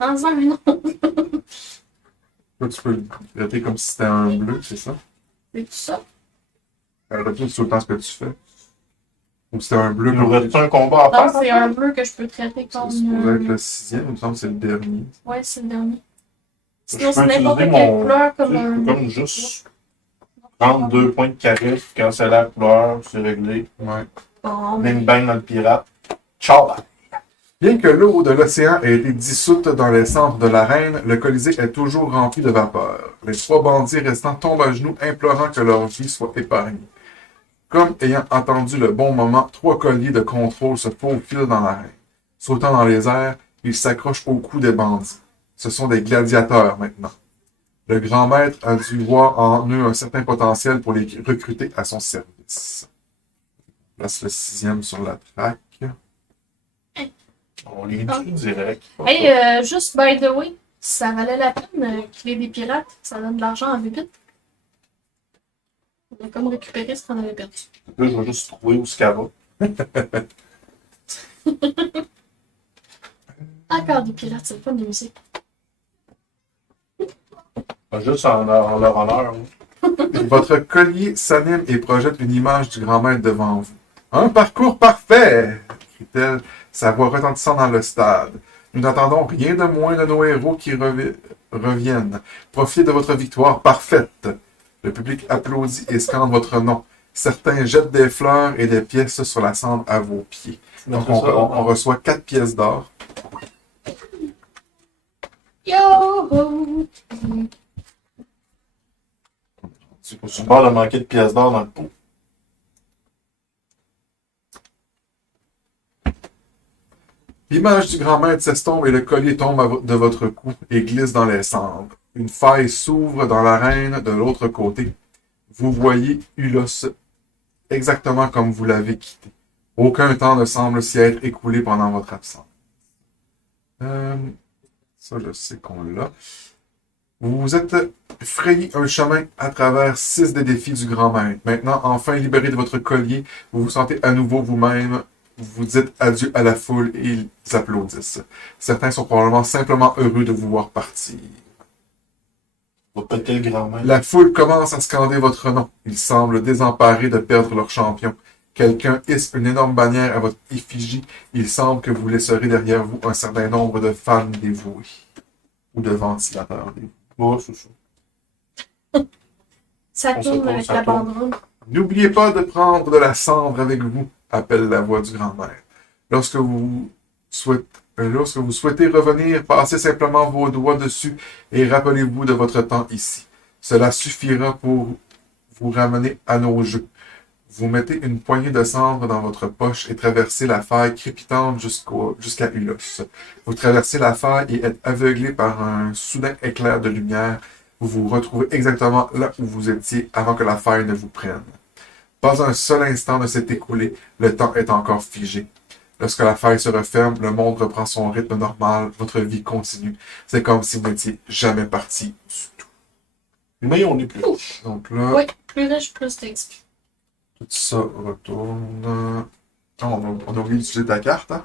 En un, non. Toi, tu peux le traiter comme si c'était un bleu, c'est ça? C'est ça. D'habitude, c'est tout le temps ce que tu fais. Ou c'était un bleu Il nous comme reste un combat à Non, faire? c'est un bleu que je peux traiter c'est comme. supposé être le 6e, il me semble que c'est le dernier. Ouais, c'est le dernier. Je Sinon, peux c'est n'importe utiliser quelle mon- couleur comme Tu sais, je un. peux comme juste prendre 2 points de charisme, canceller la couleur, c'est réglé. Ouais. Bon, Bing bang dans le pirate. Ciao! Bien que l'eau de l'océan ait été dissoute dans les cendres de l'arène, le Colisée est toujours rempli de vapeur. Les 3 bandits restants tombent à genoux, implorant que leur vie soit épargnée. Comme ayant attendu le bon moment, 3 colliers de contrôle se faufilent dans l'arène. Sautant dans les airs, ils s'accrochent au cou des bandits. Ce sont des gladiateurs maintenant. Le grand maître a dû voir en eux un certain potentiel pour les recruter à son service. Place le 6e sur la traque. On les tue direct. hey, juste by the way, ça valait la peine qu'il y ait des pirates. Ça donne de l'argent en bébite. On a comme récupéré ce qu'on avait perdu. Là, je vais juste trouver où ce qu'elle va. Encore des pirates, c'est le fun de musique. Juste en leur honneur. Oui. Votre collier s'anime et projette une image du grand maître devant vous. Un parcours parfait! Crie-t-elle, sa voix retentissant dans le stade. Nous n'attendons rien de moins de nos héros qui reviennent. Profitez de votre victoire parfaite. Le public applaudit et scande votre nom. Certains jettent des fleurs et des pièces sur la cendre à vos pieds. Donc, on reçoit 4 pièces d'or. Yo! J'ai peur de manquer de pièces d'or dans le pot. L'image du grand maître s'estompe et le collier tombe de votre cou et glisse dans les cendres. Une faille s'ouvre dans l'arène de l'autre côté. Vous voyez Ulos exactement comme vous l'avez quitté. Aucun temps ne semble s'y être écoulé pendant votre absence. Ça, je sais qu'on l'a. Vous vous êtes frayé un chemin à travers 6 des défis du grand maître. Maintenant, enfin libéré de votre collier, vous vous sentez à nouveau vous-même. Vous dites adieu à la foule et ils applaudissent. Certains sont probablement simplement heureux de vous voir partir. On va péter le grand-mère. La foule commence à scander votre nom. Ils semblent désemparés de perdre leur champion. Quelqu'un hisse une énorme bannière à votre effigie. Il semble que vous laisserez derrière vous un certain nombre de fans dévoués. Ou de ventilateurs dévoués. Oh, c'est ça. Ça On se tourne tourne, avec ça la tourne. banderole. N'oubliez pas de prendre de la cendre avec vous, appelle la voix du grand-maître. Lorsque vous souhaitez revenir, passez simplement vos doigts dessus et rappelez-vous de votre temps ici. Cela suffira pour vous ramener à nos jeux. Vous mettez une poignée de cendre dans votre poche et traversez la faille crépitante jusqu'à Ulos. Vous traversez la faille et êtes aveuglé par un soudain éclair de lumière. Vous vous retrouvez exactement là où vous étiez avant que la faille ne vous prenne. Pas un seul instant ne s'est écoulé, le temps est encore figé. Lorsque la faille se referme, le monde reprend son rythme normal, votre vie continue. C'est comme si vous n'étiez jamais parti du tout. Mais on est plus. Ouf. Donc là, Oui, plus riche, plus d'XP. tout ça retourne. Ah, on a oublié d'utiliser ta carte, hein?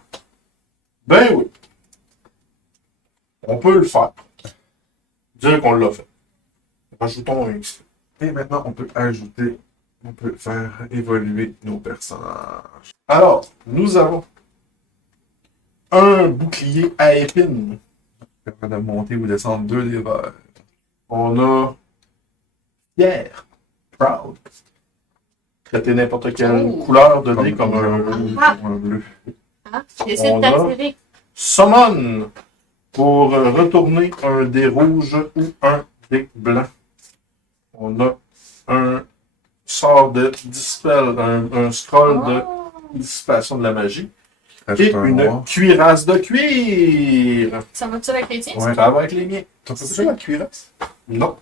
Ben oui. On peut le faire. Dire qu'on l'a fait. Rajoutons un XP. Et maintenant, on peut faire évoluer nos personnages. Alors, nous avons un bouclier à épines. Ça permet de monter ou descendre 2 des verts. On a fier, proud. Traiter n'importe quelle Oh. couleur de dé comme un ou un bleu. Ah, j'essaie On de a- t'attirer. summon pour retourner un dé rouge ou un dé blanc. On a un sort de dispel, un scroll de Oh. dissipation de la magie et Rajoute un une noir. cuirasse de cuir. Ça va-tu avec les tiens? Ouais. Ça va avec les miens. T'as fait déjà la cuirasse? Non.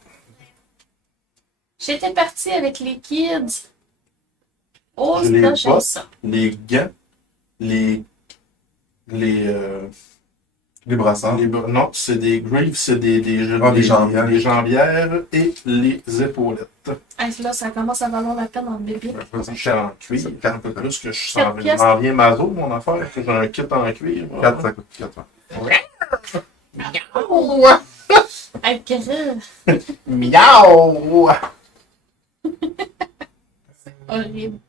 J'étais partie avec les kids. Oh, Je les ça, j'aime botte. ça. Les gants, les Les brassards. non, c'est des greaves, c'est Des jambières. des jambières et les épaulettes. Hey, là, ça commence à valoir la peine en bébé. Vas-y. Je suis en cuir. C'est Un quatre, peu plus que je Quatre sens. pièces. J'en viens maso, mon affaire, que j'ai un kit en cuir. 4, ça coûte 4. Hey, grave. Miaou! Horrible.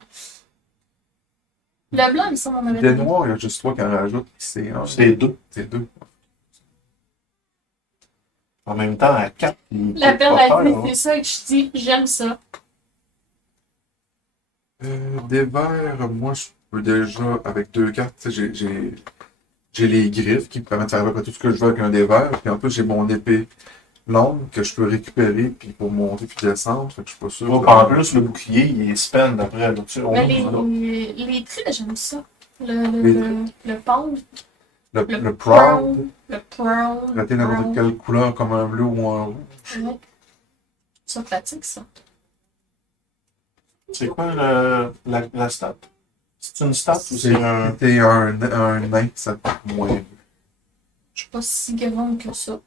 Le blanc, il me semble qu'on avait Des dit. noirs, il y a juste 3 qui en rajoutent. C'est un. C'est deux. C'est 2. En même temps, à 4. La perle a dit, c'est ça que je dis, j'aime ça. Des verts, moi, je peux déjà, avec 2 cartes, tu sais, j'ai les griffes qui me permettent de faire à peu près tout ce que je veux avec un des verts. Puis en plus, j'ai mon épée longue que je peux récupérer puis pour monter puis descendre. Fait que je suis pas sûr. En plus, le bouclier, il est spend après. Là, tu sais, Mais les traits, j'aime ça. Le pound. le proud, Le proud. traiter n'importe quelle couleur comme un bleu ou un rouge. Ouais. Ça pratique, ça. C'est quoi la stat? C'est une stat ou c'est C'est un. t'es un nain, ça coûte moins. Je suis pas si grande que ça.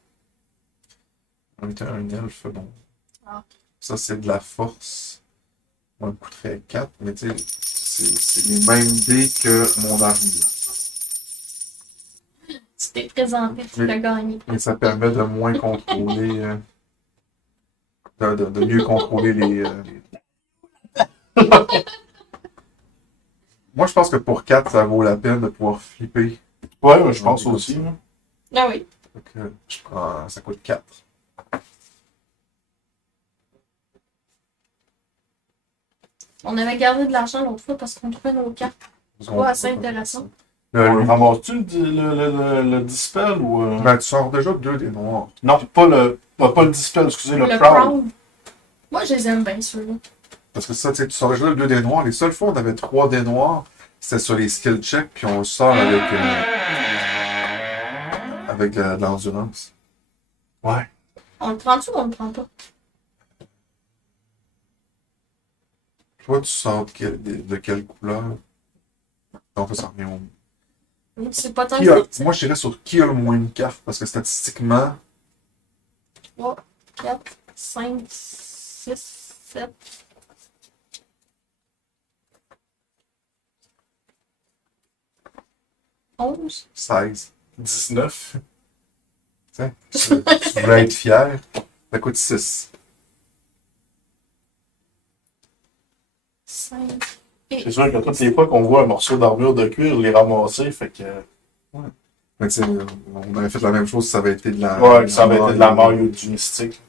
On était un elfe, bon. Ah. Ça, c'est de la force. Moi, il me coûterait 4, mais tu sais, c'est les mêmes dés que mon armure. Tu t'es présenté, tu l'as gagné. Et ça permet de moins contrôler. De mieux contrôler les. Moi, je pense que pour 4, ça vaut la peine de pouvoir flipper. Ouais, je pense aussi. Là. Ah oui. Donc, je prends. Ça coûte 4. On avait gardé de l'argent l'autre fois parce qu'on trouvait nos cartes. Ouais, assez intéressant. On ramasse-tu le dispel ou. Ben, tu sors déjà 2 des noirs. Non, pas le dispel, excusez, le Le proud. proud. Moi, je les aime bien, ceux-là. Parce que ça, tu sais, tu sors déjà le 2 des noirs. Les seules fois où on avait 3 des noirs, c'était sur les skill checks, puis on le sort avec de l'endurance. Ouais. On le prend-tu ou on le prend pas? Toi, tu sors de quelle couleur? Donc, ça revient au. C'est pas tant que Moi, je dirais sur qui a le moins de cartes, parce que statistiquement, 3, 4, 5, 6, 7. 11. 16. 19. Tu voulais être fier, ça coûte 6. 5. C'est sûr que toutes les fois qu'on voit un morceau d'armure de cuir, je l'ai ramassé, fait que. Mais tu sais, on aurait fait la même chose si ça avait été de la. Ouais, ça avait été de la maille ou du mystique.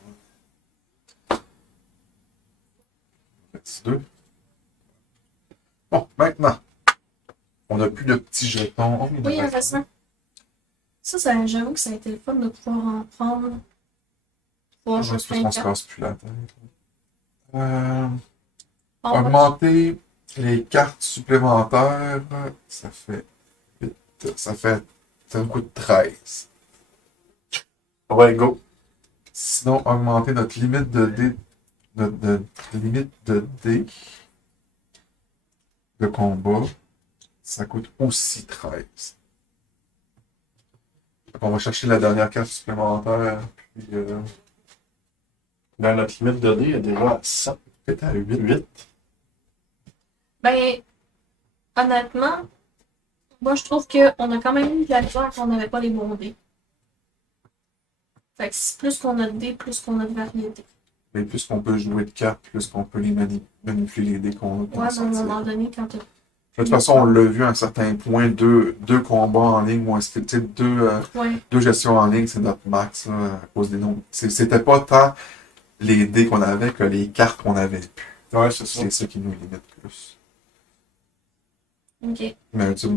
2. Bon, maintenant, on n'a plus de petits jetons. Oh, Oui, il en reste un. Ça, j'avoue que ça a été le fun de pouvoir en prendre. Pouvoir Je jouer pense qu'on se 24. casse plus la tête. On va- Augmenter les cartes supplémentaires, ça fait 8. Ça me coûte 13. Ouais, go. Sinon, augmenter notre limite de dés. Notre limite de dés. de combat, ça coûte aussi 13. On va chercher la dernière carte supplémentaire. Puis, Dans notre limite de dés, elle est déjà à 7, peut-être à 8. 8. Ben, honnêtement, moi je trouve qu'on a quand même eu de la misère qu'on n'avait pas les bons dés. Fait que plus qu'on a de dés, plus qu'on a de variété. Mais plus qu'on peut jouer de cartes, plus qu'on peut les manipuler les dés qu'on Ouais, mais à un moment donné, quand t'as. De toute façon, on l'a vu à un certain point, deux combats en ligne, ou Ouais. deux gestions en ligne, c'est notre max là, à cause des nombres. C'était pas tant les dés qu'on avait que les cartes qu'on avait. Ouais, c'est ça. C'est ça qui nous limite plus. Ok. Mais tu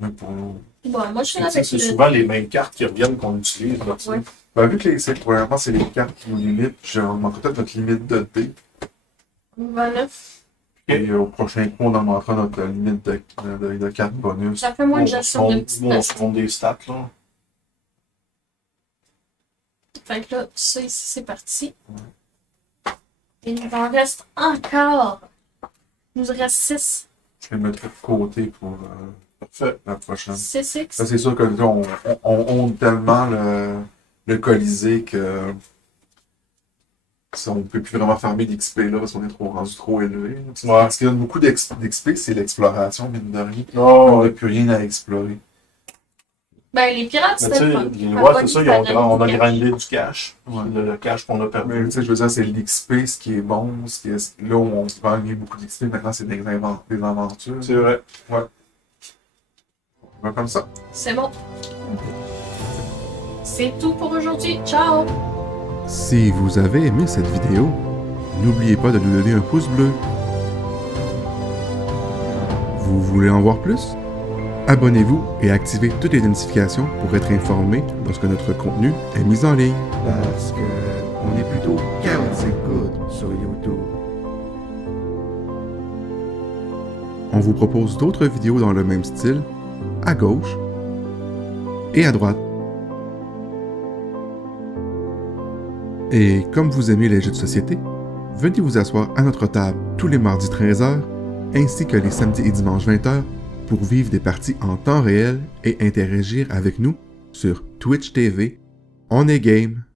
mais pour nous. Bon, moi je suis Tu sais, avec c'est le. souvent les mêmes cartes qui reviennent qu'on utilise. Là, tu sais. Ouais. Ben, vu que premièrement, c'est les cartes qui nous limitent, on augmente peut-être notre limite de dés. 29. Et au prochain coup, on augmentera notre limite de cartes bonus. Ça fait moins de Bon, gestion de on petites se bestes. montre des stats. Là. Fait que là, ça ici, c'est parti. Et il nous en reste encore. Il nous reste 6. Je vais le mettre de côté pour Parfait. la prochaine. 6X. Ça, c'est sûr que là, on honte tellement le Colisée que on ne peut plus vraiment farmer d'XP là parce qu'on est rendu trop élevé. Ouais. Ce qui donne beaucoup d'XP, c'est l'exploration, mine de rien. Non, On n'a plus rien à explorer. Ben, les pirates, mais tu c'était sais, le fun. ouais, c'est ça, on a grindé du cash. Ouais. Le cash qu'on a Mais perdu. tu sais, je veux dire, c'est l'XP, ce qui est bon, là où on peut gagner beaucoup d'XP, maintenant c'est des aventures. C'est vrai. On va comme ça. C'est bon. C'est tout pour aujourd'hui. Ciao! Si vous avez aimé cette vidéo, n'oubliez pas de nous donner un pouce bleu. Vous voulez en voir plus? Abonnez-vous et activez toutes les notifications pour être informé lorsque notre contenu est mis en ligne. Parce que on est plutôt chaotique good sur YouTube. On vous propose d'autres vidéos dans le même style, à gauche et à droite. Et comme vous aimez les jeux de société, venez vous asseoir à notre table tous les mardis 13h ainsi que les samedis et dimanches 20h pour vivre des parties en temps réel et interagir avec nous sur Twitch TV, On est Game